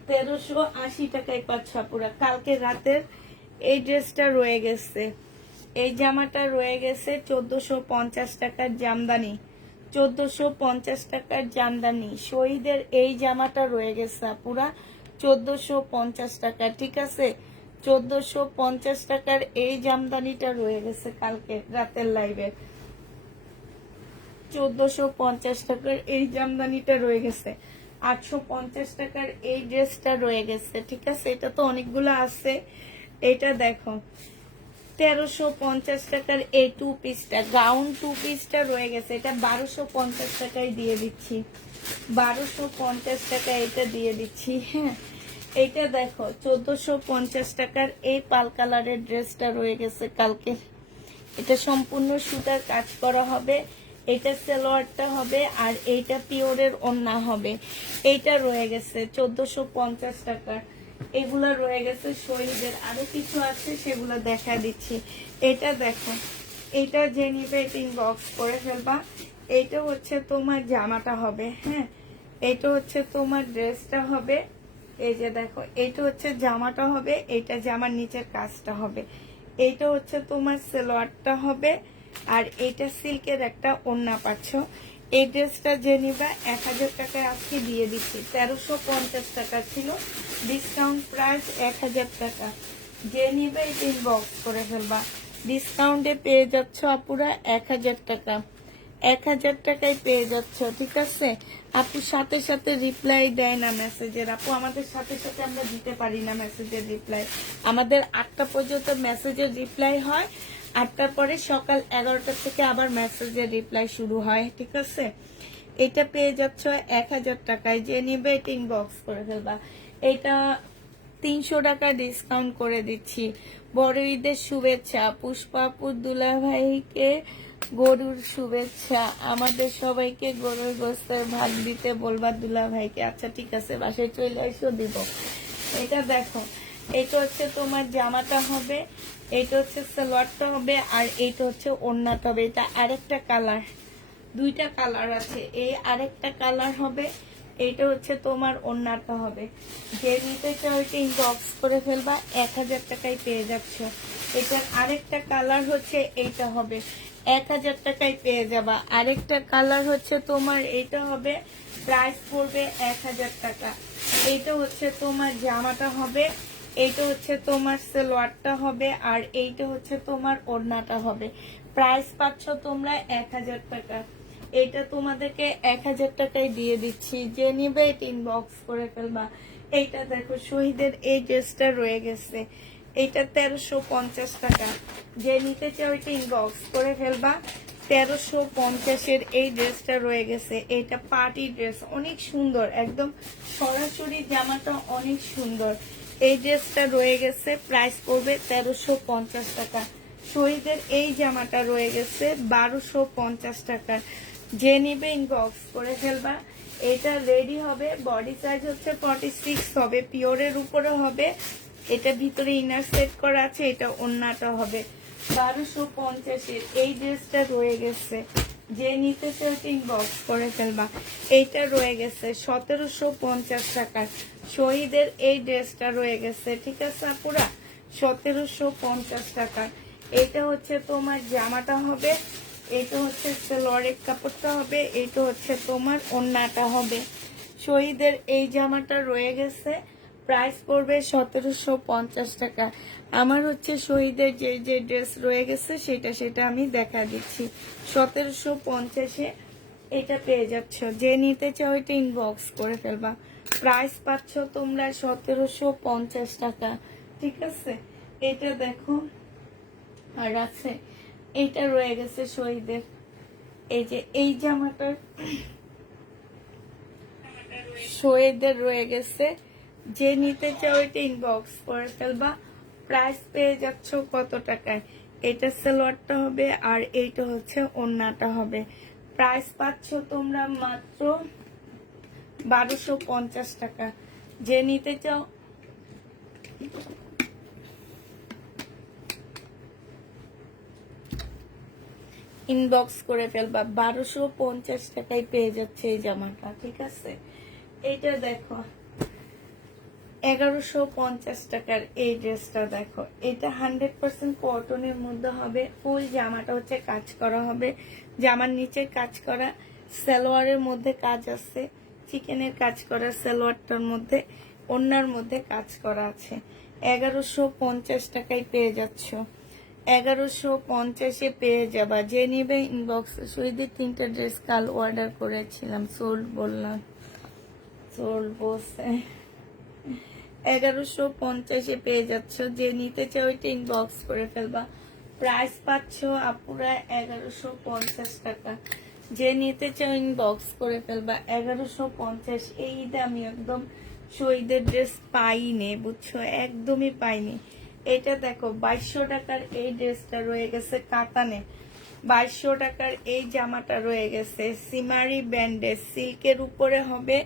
1380 টাকায় পাচ্ছ পুরা। কালকে রাতের এই ড্রেসটা রয়ে গেছে, এই জামাটা রয়ে গেছে 1450 টাকার জামদানি, 1450 টাকার জামদানি। শহীদের এই জামাটা রয়ে গেছে পুরা 1450 টাকা। ঠিক আছে, 1450 টাকার এই জামদানিটা রয়ে গেছে কালকে রাতের লাইভে। 1450 টাকার এই জামদানিটা রয়ে গেছে। 850 টাকার এই ড্রেসটা রয়ে গেছে। ঠিক আছে, এটা তো অনেকগুলো আছে। এটা দেখো, 1350 টাকার এই 2 পিসটা গাউন 2 পিসটা রয়ে গেছে, এটা 1250 টাকায় দিয়ে দিচ্ছি। 1250 টাকা এটা দিয়ে দিচ্ছি। হ্যাঁ, এইটা দেখো 1450 টাকার এই পাল কালারের ড্রেসটা রয়ে গেছে কালকে। এটা সম্পূর্ণ সুতার কাজ করা হবে, এটা সালোয়ারটা হবে, আর এইটা পিওরের ওড়না হবে। এইটা রয়ে গেছে 1450 টাকার। এগুলা রয়ে গেছে শহীদের, আরো কিছু আছে সেগুলো দেখা দিচ্ছি। এটা দেখো, এটা যে নিবে এটা ইনবক্স করে ফেলবা। এইটা হচ্ছে তোমার জামাটা হবে। হ্যাঁ, এটা হচ্ছে তোমার ড্রেসটা হবে। এই যে দেখো, এইটা হচ্ছে জামাটা হবে, এইটা জামার নিচের কাজটা হবে। এইটা হচ্ছে তোমার সালোয়ারটা হবে, আর এইটা সিল্কের একটা ওড়না পাচ্ছ। এই ড্রেসটা যে নিবা 1000 টাকায় আজকে দিয়ে দিচ্ছি। 1350 টাকা ছিল, ডিসকাউন্ট প্রাইস 1000 টাকা। যে নিবে এটা ইনবক্স করে ফেলবা। ডিসকাউন্টে পেয়ে যাচ্ছ আপুরা 1000 টাকা। 1000 টাকায় পেয়ে যাচ্ছ, ঠিক আছে। আপু সাথে সাথে রিপ্লাই দেয় না মেসেজের, আপু আমাদের সাথে সাথে আমরা দিতে পারি না মেসেজের রিপ্লাই। আমাদের 8টা পর্যন্ত মেসেজের রিপ্লাই হয়, 8টার পরে সকাল 11টা থেকে আবার মেসেজের রিপ্লাই শুরু হয়, ঠিক আছে। এটা পেয়ে যাচ্ছ 1000 টাকায়। যে নিবে এটা ইনবক্স করে ফেলবা। এটা 300 টাকা ডিসকাউন্ট করে দিচ্ছি। বড় ঈদের শুভেচ্ছা পুষ্পাপুর দুলা ভাইকে, গরুর শুভেচ্ছা। আমাদের সবাইকে গরুর গোস্তের ভাগ দিতে বলবা দুলা ভাইকে। আচ্ছা ঠিক আছে, বাসায় চলে এসো, দিব। এটা দেখো, এটা হচ্ছে তোমার জামাটা হবে, এটা হচ্ছে সালোয়ারটা হবে, আর এইটা হচ্ছে ওড়নাটা হবে। এটা আরেকটা কালার, 2টা কালার আছে। এই আরেকটা কালার হবে, এইটা হচ্ছে তোমার ওড়নাটা হবে। যে নিতে চাও এটা ইনবক্স করে ফেলবা, 1000 টাকায় পেয়ে যাচ্ছ। এটার আরেকটা কালার হচ্ছে এইটা হবে, 1000 টাকায় পেয়ে যাবা। আরেকটা কালার হচ্ছে তোমার এইটা হবে, প্রাইস পড়বে 1000 টাকা। এইটা হচ্ছে তোমার জামাটা হবে, এইটা হচ্ছে তোমার সালোয়ারটা হবে, আর এইটা হচ্ছে তোমার ওড়নাটা হবে। প্রাইস পাচ্ছ তোমরা 1000 টাকা। এটা তোমাদেরকে 1000 টাকায় দিয়ে দিচ্ছি। যে নিবে এটা ইনবক্স করে ফেলবা। এইটা দেখো, শহীদের এই ড্রেসটা রয়ে গেছে, এইটা 1350 টাকা। যে নিতে চাও এটা ইনবক্স করে ফেলবা। 1350-এর এই ড্রেসটা রয়ে গেছে। এইটা পার্টি ড্রেস, অনেক সুন্দর, একদম সরাসরি জামাটা অনেক সুন্দর। এই ড্রেসটা রয়ে গেছে, প্রাইস পড়বে 1350 টাকা। শহীদের এই জামাটা রয়ে গেছে 1250 টাকা। যে নিবে ইনবক্স করে ফেলবা। এটা রেডি হবে, বডি সাইজ হচ্ছে 46 হবে, পিওরের উপরে হবে। এটা ভিতরে ইনার সেট করা আছে, এটা ওড়নাটা হবে। 1250-এর এই ড্রেসটা রয়ে গেছে। যে নিতে চাও ইনবক্স করে ফেলবা। এইটা রয়ে গেছে 1750 টাকার। শহীদের এই ড্রেসটা রয়ে গেছে, ঠিক আছে আপুরা, 1750 টাকা। এটা হচ্ছে তোমার জামাটা হবে, এটা হচ্ছে সালোয়ারের কাপড়টা হবে, এটা হচ্ছে তোমার ওড়নাটা হবে। শহীদের এই জামাটা রয়ে গেছে, প্রাইস পড়বে 1750 টাকা। আমার হচ্ছে শহীদের যে যে ড্রেস রয়ে গেছে সেটা আমি দেখা দিচ্ছি। 1750-এ এটা পেয়ে যাচ্ছ। যে নিতে চাও এটা ইনবক্স করে ফেলবা। প্রাইস পাচ্ছ তোমরা 1750 টাকা, ঠিক আছে। এটা দেখো, আর আছে এইটা রয়ে গেছে শহীদের, এই যে এই জামাটা শহীদের রয়ে গেছে। যে নিতে চাও এটা ইনবক্স করে ফেলবা। প্রাইস পেয়ে যাচ্ছ কত টাকায়? এটা সালোয়ারটা হবে, আর এইটা হচ্ছে ওড়নাটা হবে। প্রাইস পাচ্ছ তোমরা মাত্র 1250 টাকা। যে নিতে চাও ইনবক্স করে ফেলবা। 1250 টাকায় পেয়ে যাচ্ছে এই জামাটা, ঠিক আছে। এইটা দেখো, 1150 টাকার এই ড্রেসটা দেখো, এটা 100% কটনের মধ্যে হবে। ফুল জামাটা হচ্ছে কাজ করা হবে, জামার নিচে কাজ করা, সালোয়ারের মধ্যে কাজ আছে, চিকেনের কাজ করা সালোয়ারটার মধ্যে, ওড়নার মধ্যে কাজ করা আছে। 1150 টাকায় পেয়ে যাচ্ছ। 1150-এ পেয়ে যাবা। যে নিবে ইনবক্স। শহীদের 3টা ড্রেস কাল অর্ডার করেছিলাম, সোল্ড বললাম, সোল্ড বসে। 1150-এ পেয়ে যাচ্ছ। যে নিতে চাও ওইটা ইনবক্স করে ফেলবা। প্রাইস পাচ্ছ আপুরা 1150 টাকা। যে নিতে চাও ইনবক্স করে ফেলবা। 1150। এই ঈদে আমি একদম শহীদের ড্রেস পাইনি, বুঝছো, একদমই পাইনি। এটা দেখো 2200 টাকার এই ড্রেসটা রয়ে গেছে কাতানে। 2200 টাকার এই জামাটা রয়ে গেছে সিমারি ব্যান্ডেজ, সিল্কের উপরে হবে,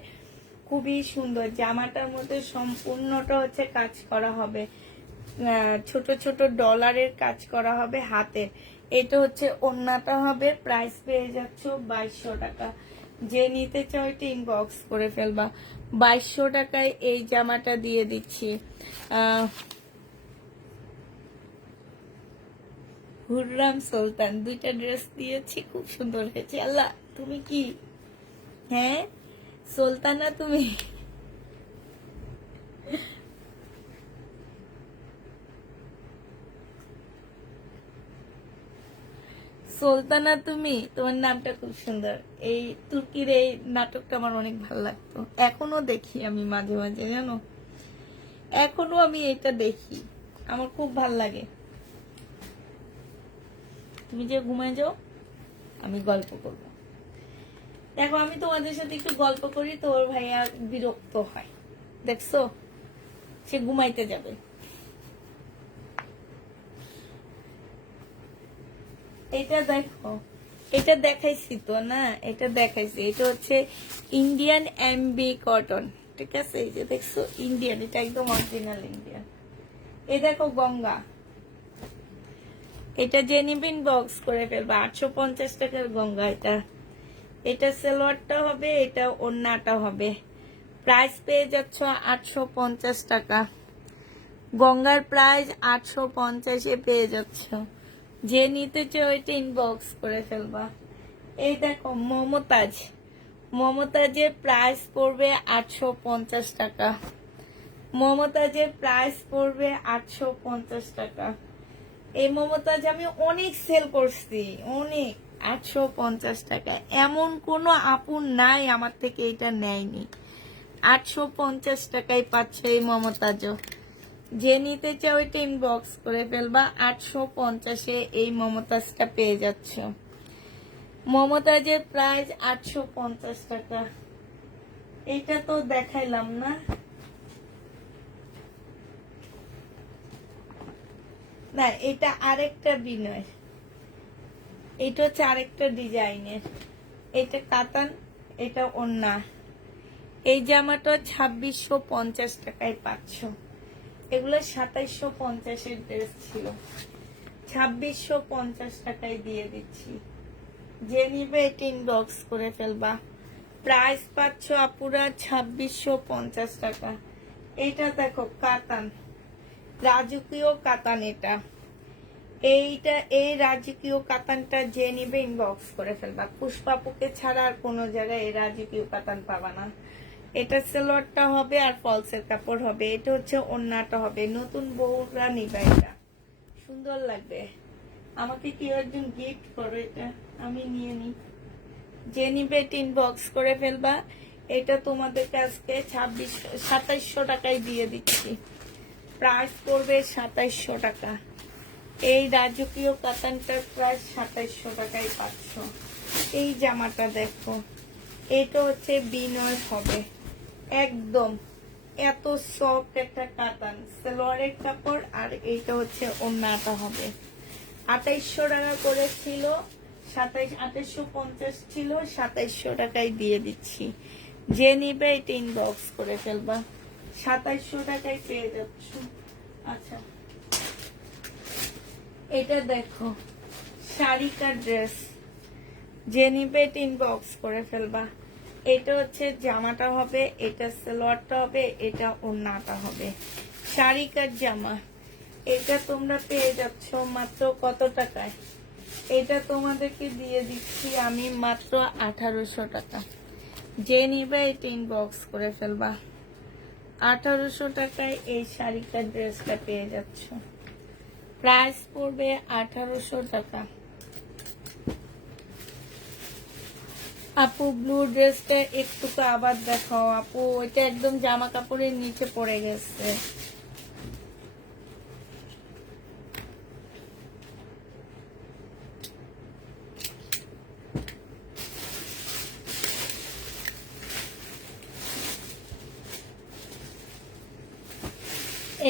খুবই সুন্দর। জামাটার মধ্যে সম্পূর্ণটা হচ্ছে কাজ করা হবে, ছোট ছোট ডলারের কাজ করা হবে হাতে। এটা হচ্ছে ওড়নাটা হবে। প্রাইস পেয়ে যাচ্ছ 2200 টাকা। যে নিতে চাও এটা ইনবক্স করে ফেলবা। 2200 টাকায় এই জামাটা দিয়ে দিচ্ছি। হুররাম সুলতান দুইটা ড্রেস দিয়েছি, খুব সুন্দর হয়েছে। আল্লাহ তুমি কি, হ্যাঁ সুলতানা তুমি? সুলতানা তুমি, তোমার নামটা খুব সুন্দর। এই তুর্কির এই নাটকটা আমার অনেক ভালো লাগতো, এখনো দেখি আমি মাঝে মাঝে, জানো, এখনো আমি এটা দেখি, আমার খুব ভাল লাগে। তুমি যে ঘুমায় যাও, আমি গল্প করব। দেখো আমি তোমাদের সাথে একটু গল্প করি, তোর ভাইয়া বিরক্ত হয়, দেখছো, সে ঘুমাইতে যাবে। এটা দেখো, এটা দেখাইছি তো না, এটা দেখাইছি। এটা হচ্ছে ইন্ডিয়ান এমবি কটন, ঠিক আছে? এই যে দেখছো ইন্ডিয়ান, এটা একদম অরিজিনাল ইন্ডিয়ান। এই দেখো গঙ্গা, এটা জেনিবিন বক্স করে ফেলবে। 850 টাকার গঙ্গা। এটা এটা সালোয়ারটা হবে, এটা ওড়নাটা হবে। প্রাইস পেয়ে যাচ্ছ 850 টাকা। গঙ্গার প্রাইস 850-এ পেয়ে যাচ্ছ। যে নিতে চাও এটা ইনবক্স করে ফেলবা। এই দেখো মমতাজ, মমতাজের প্রাইস পড়বে 850 টাকা। মমতাজের প্রাইস পড়বে 850 টাকা। এই মমতাজ আমি অনেক সেল করছি, অনেক। 850 টাকা। এমন কোনো আপু নাই আমার থেকে এটা নেয়নি। 850 টাকায় পাচ্ছে এই মমতাজও। যে নিতে চাও এটা ইনবক্স করে ফেলবা। 850-এ এই মমতাজটা পেয়ে যাচ্ছ। মমতাজের প্রাইস 850 টাকা। এটা তো দেখাইলাম না। না, এটা আরেকটা বিনয়, এটা হচ্ছে আরেকটা ডিজাইনের। এটা কাতান, এটা ওড়না। এই জামাটা 2650 টাকায় পাচ্ছ। এগুলো 2750-এর ড্রেস ছিল, 2650 টাকায় দিয়ে দিচ্ছি। যে নিবে এটা ইনবক্স করে ফেলবা। প্রাইস পাচ্ছ আপুরা 2650 টাকা। এটা দেখো কাতান, রাজকীয় কাতান। এটা এইটা এই রাজকীয় কাতানটা যে নিবে ইনবক্স করে ফেলবা। পুষ্পাপুকে ছাড়া আর কোনো জায়গায় এই রাজকীয় কাতান পাবা না। এটা সালোয়ারটা হবে আর ফলসের কাপড় হবে। এটা হচ্ছে ওড়নাটা হবে। নতুন বউরা নিবা, এটা সুন্দর লাগবে। আমাকে কেউ একজন গিফট করো, এটা আমি নিয়ে নিই। যে নিবে এটা ইনবক্স করে ফেলবা। এটা তোমাদের কাছে 2700 টাকায় দিয়ে দিচ্ছি। প্রাইস করবে 2700 টাকা। এই রাজকীয় কাতানটার প্রাইস 2700 টাকায় পাচ্ছ। এই জামাটা দেখো, এটা হচ্ছে বিনয় হবে একদম। এত সফট একটা কাতান, সালোয়ারের কাপড়, আর এইটা হচ্ছে ওড়নাটা হবে। 2800 টাকা করে ছিল, 2850 ছিল, 2700 টাকায় দিয়ে দিচ্ছি। যে নিবে এটা ইনবক্স করে ফেলবা। 2700 টাকায় পেয়ে যাচ্ছ। আচ্ছা, এটা দেখো শাড়িকা ড্রেস। যে নিবে এটা ইনবক্স করে ফেলবা। এটা হচ্ছে জামাটা হবে, এটা সালোয়ারটা হবে, এটা ওড়নাটা হবে। শাড়িকার জামা। এটা তোমরা পেয়ে যাচ্ছ মাত্র কত টাকায়? এটা তোমাদেরকে দিয়ে দিচ্ছি আমি মাত্র 1800 টাকা। যে নিবে এটা ইনবক্স করে ফেলবা। 1800 টাকায় এই শাড়িকার ড্রেসটা পেয়ে যাচ্ছ। প্রাইস পড়বে 1800 টাকা। আপু ব্লু ড্রেসটা একটু আবার দেখাও আপু, এটা একদম জামা কাপড়ের নিচে পড়ে গেছে।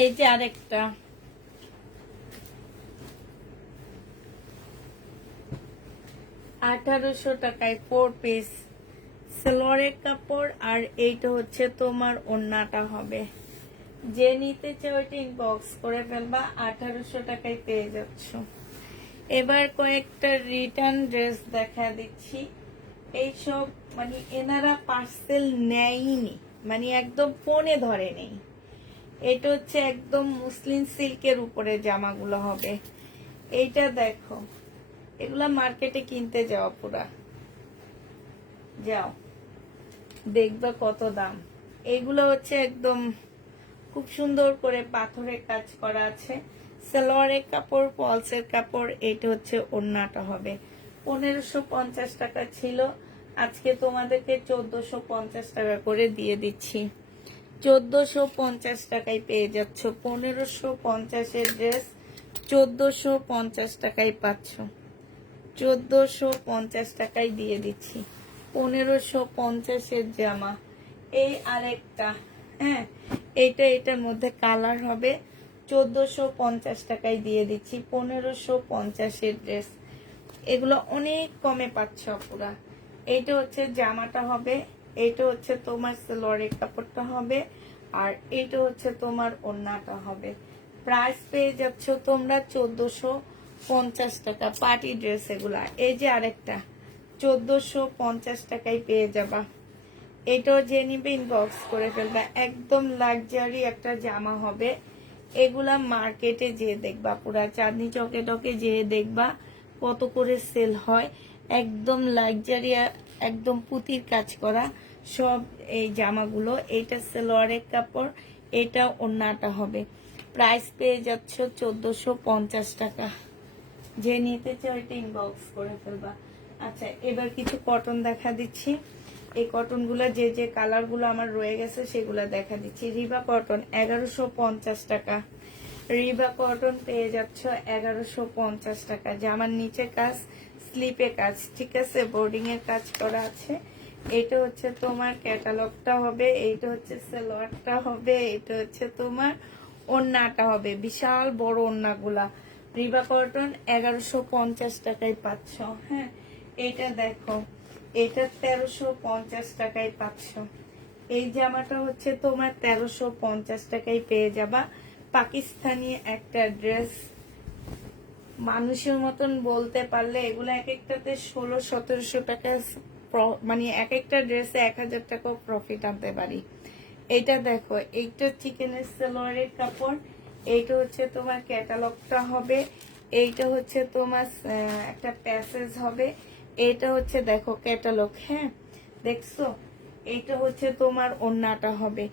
এই যে আরেকটা, 1800 টাকায় 4 পিস সালোয়ারের কাপড়। আর এইটা হচ্ছে তোমার ওড়নাটা হবে। যে নিতে চাও ওইটা ইনবক্স করে ফেলবা, 1800 টাকায় পেয়ে যাচ্ছ। এবার কয়েকটা রিটার্ন ড্রেস দেখা দিচ্ছি। এইসব মানে এনারা পার্সেল নেয়নি, মানে একদম ফোনে ধরে নেই। এটা হচ্ছে একদম মুসলিম সিল্কের উপরে জামাগুলো হবে। এইটা দেখো, এগুলা মার্কেটে কিনতে যাও, পুরা যাও দেখবা কত দাম। এগুলো হচ্ছে একদম খুব সুন্দর করে পাথরের কাজ করা আছে। সালোয়ারের কাপড়, পলসের কাপড়। এটা হচ্ছে ওড়নাটা হবে। 1550 টাকা ছিল, আজকে তোমাদেরকে 1450 টাকা করে দিয়ে দিচ্ছি। 1450 টাকায় পেয়ে যাচ্ছ। 1550-এর ড্রেস 1450 টাকায় পাচ্ছ। 1450 টাকায় দিয়ে দিচ্ছি। 1550-এর জামা। এই আরেকটা, হ্যাঁ, এটার মধ্যে কালার হবে। 1450 টাকায় দিয়ে দিচ্ছি। 1550-এর ড্রেস। এগুলো অনেক কমে পাচ্ছ পুরা। এইটা হচ্ছে জামাটা হবে, এইটা হচ্ছে তোমার সালোয়ারের কাপড়টা হবে, আর এইটা হচ্ছে তোমার ওড়নাটা হবে। প্রাইস পেয়ে যাচ্ছ তোমরা 1450 টাকা। পার্টি ড্রেস এগুলা। এই যে আরেকটা, 1450 টাকায় পেয়ে যাবা। এটাও যে নিবে ইনবক্স করে ফেলবা। একদম লাক্সারি একটা জামা হবে। এগুলা মার্কেটে যেয়ে দেখবা, পুরা চাঁদনি চকে টকে যেয়ে দেখবা কত করে সেল হয়। একদম লাক্সারি, একদম পুঁতির কাজ করা সব এই জামাগুলো। এইটা সালোয়ারের কাপড়, এটা ওড়নাটা হবে। প্রাইস পেয়ে যাচ্ছ 1450 টাকা। যে নিতে চাও এটা ইনবক্স করে ফেলবা। আচ্ছা, এবার কিছু কটন দেখা দিচ্ছি। এই কটনগুলো যে যে কালারগুলো আমার রয়ে গেছে সেগুলো দেখা দিচ্ছি। রিবা কটন 1150 টাকা। রিবা কটন পেয়ে যাচ্ছ 1150 টাকা। জামার নিচে কাজ, স্লিপে কাজ, ঠিক আছে, বোর্ডিং এর কাজ করা আছে। এটা হচ্ছে তোমার ক্যাটালগটা হবে, এইটা হচ্ছে সালোয়ারটা হবে, এটা হচ্ছে তোমার ওড়নাটা হবে। বিশাল বড় ওড়নাগুলা। রিবা কটন 1150 টাকায় পাচ্ছ। হ্যাঁ, এটা দেখো, এটা 1350 টাকায় পাচ্ছ। এই জামাটা হচ্ছে তোমার 1350 টাকায় পেয়ে যাবা। পাকিস্তানি একটা ড্রেস, মানুষের মতন বলতে পারলে এগুলো এক একটাতে 1600-1700 টাকা, মানে এক একটা ড্রেসে 1000 টাকাও প্রফিট আনতে পারি। এটা দেখো, এইটা চিকেনের সালোয়ারের কাপড়। এইটা হচ্ছে তোমার ক্যাটালগটা হবে। এইটা হচ্ছে তোমার একটা প্যাসেজ হবে। এটা হচ্ছে দেখো ক্যাটালগ, হ্যাঁ দেখছো। এইটা হচ্ছে তোমার ওড়নাটা হবে।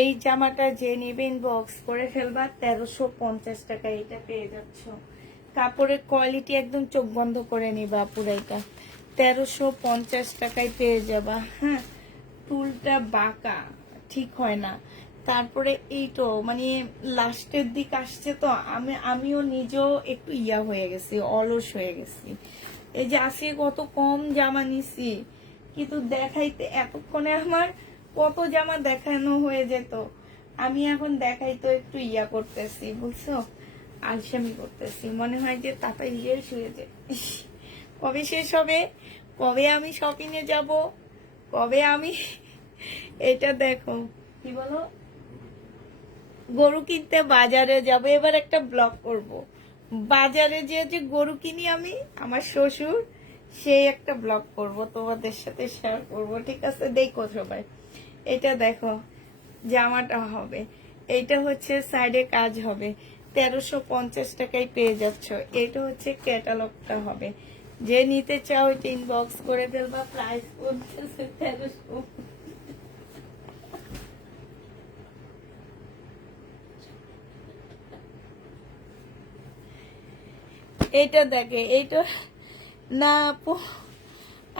এই জামাটা যে নেবে ইনবক্স করে ফেলবা। 1350 টাকা এটা পেয়ে যাচ্ছ। কাপড়ের কোয়ালিটি একদম চোখ বন্ধ করে নিবা পুরাইটা। 1350 টাকায় পেয়ে যাবা। হ্যাঁ, টুলটা বাঁকা, ঠিক হয় না। তারপরে এইটো মানে লাস্টের দিক আসছে তো, আমিও নিজেও একটু ইয়া হয়ে গেছি, অলস হয়ে গেছি। এই যে আসে কত কম জামা নিছি, কিন্তু দেখাইতে এতক্ষণে আমার কত জামা দেখানো হয়ে যেত। আমি এখন দেখাইতো একটু ইয়া করতেছি, বুঝছো, আলসামি করতেছি। মনে হয় যে তাড়াতাড়ি শেষ হয়ে যায়। কবে শেষ হবে, কবে আমি শপিং এ যাব, কবে আমি এটা দেখো কি বলো, গরু কিনতে বাজারে যাব। এবার একটা ব্লগ করব, বাজারে যে গরু কিনি আমি, আমার শ্বশুর, সেই একটা ব্লগ করব, তোমাদের সাথে শেয়ার করব, ঠিক আছে। দেখো সবাই, এটা দেখো জামাটা হবে। এটা হচ্ছে সাইডে কাজ হবে। 1350 টাকায় পেয়ে যাচ্ছ। এটা হচ্ছে ক্যাটালগটা হবে। যে নিতে চাও এটা ইনবক্স করে ফেলবা। প্রাইস পড়ছে 1300। এটা দেখে, এইটা না আপু,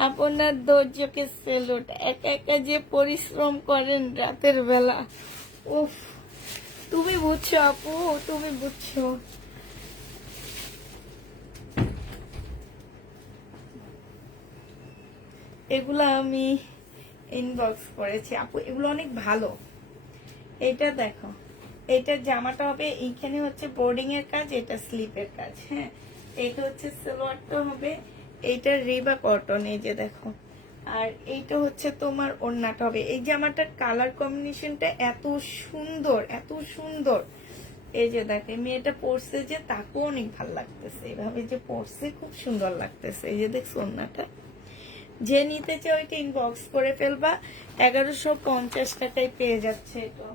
আপনার ধৈর্যকে সেলুট। একা একা যে পরিশ্রম করেন রাতের বেলা, উফ, তুমি বুঝছো আপু, তুমি বুঝছো। এগুলো আমি ইনবক্স করেছি আপু, এগুলো অনেক ভালো। এটা দেখো, এইটার জামাটা হবে, এইখানে হচ্ছে বোর্ডিং এর কাজ, এটা স্লিপের কাজ। হ্যাঁ, এইটা হচ্ছে সালোয়ারটা হবে, এইটা রিবা কটন, এই যে দেখো। আর এইটা হচ্ছে তোমার ওড়নাটা হবে। এই জামাটার কালার কম্বিনেশনটা এত সুন্দর, এত সুন্দর। এই যে দেখে মেয়েটা পরছে যে, তাকেও অনেক ভালো লাগতেছে, এভাবে যে পরছে খুব সুন্দর লাগতেছে। এই যে দেখছো ওড়নাটা, যে নিতে চাও ওইটা ইনবক্স করে ফেলবা, 1150 টাকায় পেয়ে যাচ্ছে এটা।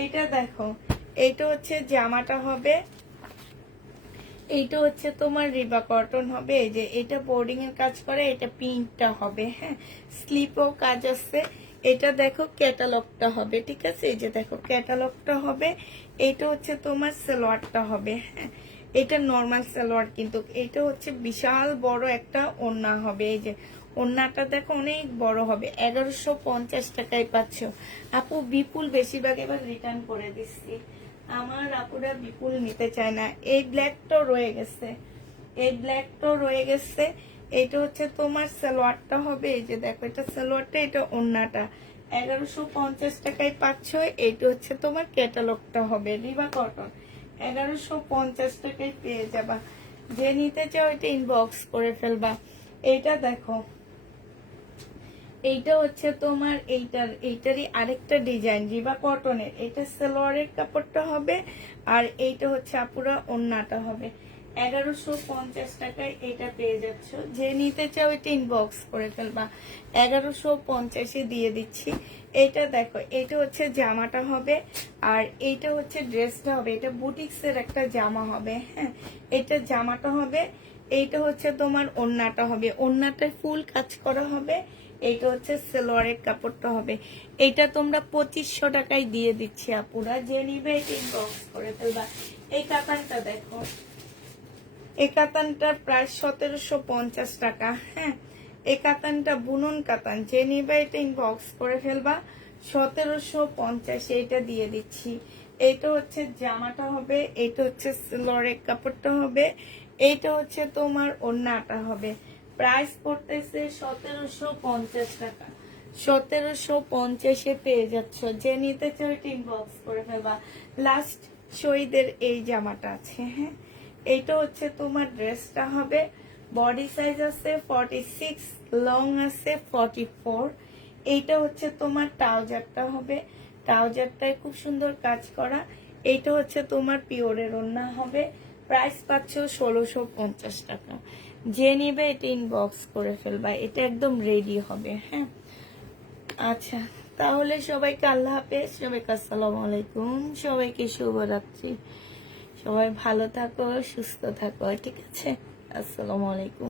এইটা দেখো, এইটা হচ্ছে জামাটা হবে, এইটা হচ্ছে তোমার রিবা কটন হবে। এই যে এটা বোর্ডিং এর কাজ করে, এটা প্রিন্টটা হবে। হ্যাঁ, স্লিপও কাজ আছে। এটা দেখো ক্যাটালগটা হবে, ঠিক আছে। এই যে দেখো ক্যাটালগটা হবে। এটা হচ্ছে তোমার সালোয়ারটা হবে। হ্যাঁ, এটা নর্মাল সালোয়ার, কিন্তু এটা হচ্ছে বিশাল বড় একটা ওড়না হবে। এই যে ওড়নাটা দেখো অনেক বড় হবে। 1150 টাকায় পাচ্ছ আপু। বিপুল বেশিরভাগ এবার রিটার্ন করে দিচ্ছি, আমার আপুরা বিপুল নিতে চায় না। এই ব্ল্যাকটাও রয়ে গেছে, এই ব্ল্যাকটাও রয়ে গেছে। এটা হচ্ছে তোমার সালোয়ারটা হবে। এই যে দেখো এটা সালোয়ারটা, এটা ওড়নাটা। 1150 টাকায় পাচ্ছ। এইটা হচ্ছে তোমার ক্যাটালগটা হবে, রিবা কটন। 1150 টাকায় পেয়ে যাবা। যে নিতে চাও এটা ইনবক্স করে ফেলবা। এইটা দেখো, এইটা হচ্ছে তোমার এইটারই আরেকটা ডিজাইন, রিবা কটনের। এটা সালোয়ারের কাপড়টা হবে, আর এইটা হচ্ছে আপুরা ওড়নাটা হবে। 1150 টাকায় এটা পেয়ে যাচ্ছ। যে নিতে চাও এটা ইনবক্স করে ফেলবা, 1150-এ দিয়ে দিচ্ছি। এটা দেখো, এটা হচ্ছে জামাটা হবে, আর এইটা হচ্ছে ড্রেসটা হবে। এটা বুটিক্সের একটা জামা হবে। হ্যাঁ, এটা জামাটা হবে। এইটা হচ্ছে তোমার ওড়নাটা হবে, ওড়নাটায় ফুল কাজ করা হবে। এইটা হচ্ছে সালোয়ারের কাপড়টা হবে। এটা তোমরা 2500 টাকায় দিয়ে দিচ্ছি আপুরা। যে নিবে এটা ইনবক্স করে ফেলবা। এই কাতানটা দেখো, এই কাতানটার প্রাইস 1750 টাকা। হ্যাঁ, এই কাতানটা বুনন কাতান। যে নিবে এটা ইনবক্স করে ফেলবা, 1750 এটা দিয়ে দিচ্ছি। এইটা হচ্ছে জামাটা হবে, এইটা হচ্ছে সালোয়ারের কাপড়টা হবে, এইটা হচ্ছে তোমার ওড়নাটা হবে। প্রাইস পড়তেছে 1750 টাকা। 1750-এ পেয়ে যাচ্ছ। যে নিতে চাও এটা ইনবক্স করে ফেলবা। লাস্ট শহীদের এই জামাটা আছে। হ্যাঁ, এইটা হচ্ছে তোমার ড্রেসটা হবে। বডি সাইজ আছে 46, লং আছে 44। এইটা হচ্ছে তোমার ট্রাউজারটা হবে, ট্রাউজারটায় খুব সুন্দর কাজ করা। এইটা হচ্ছে তোমার পিওরের ওড়না হবে। প্রাইস পাচ্ছ 1650 টাকা। যে নিবে এটা ইনবক্স করে ফেলবা, এটা একদম রেডি হবে। হ্যাঁ, আচ্ছা, তাহলে সবাইকে আল্লাহ হাফেজ, সবাইকে আসসালামু আলাইকুম, সবাইকে শুভরাত্রি। সবাই ভালো থাকো, সুস্থ থাকো, ঠিক আছে। আসসালামু আলাইকুম।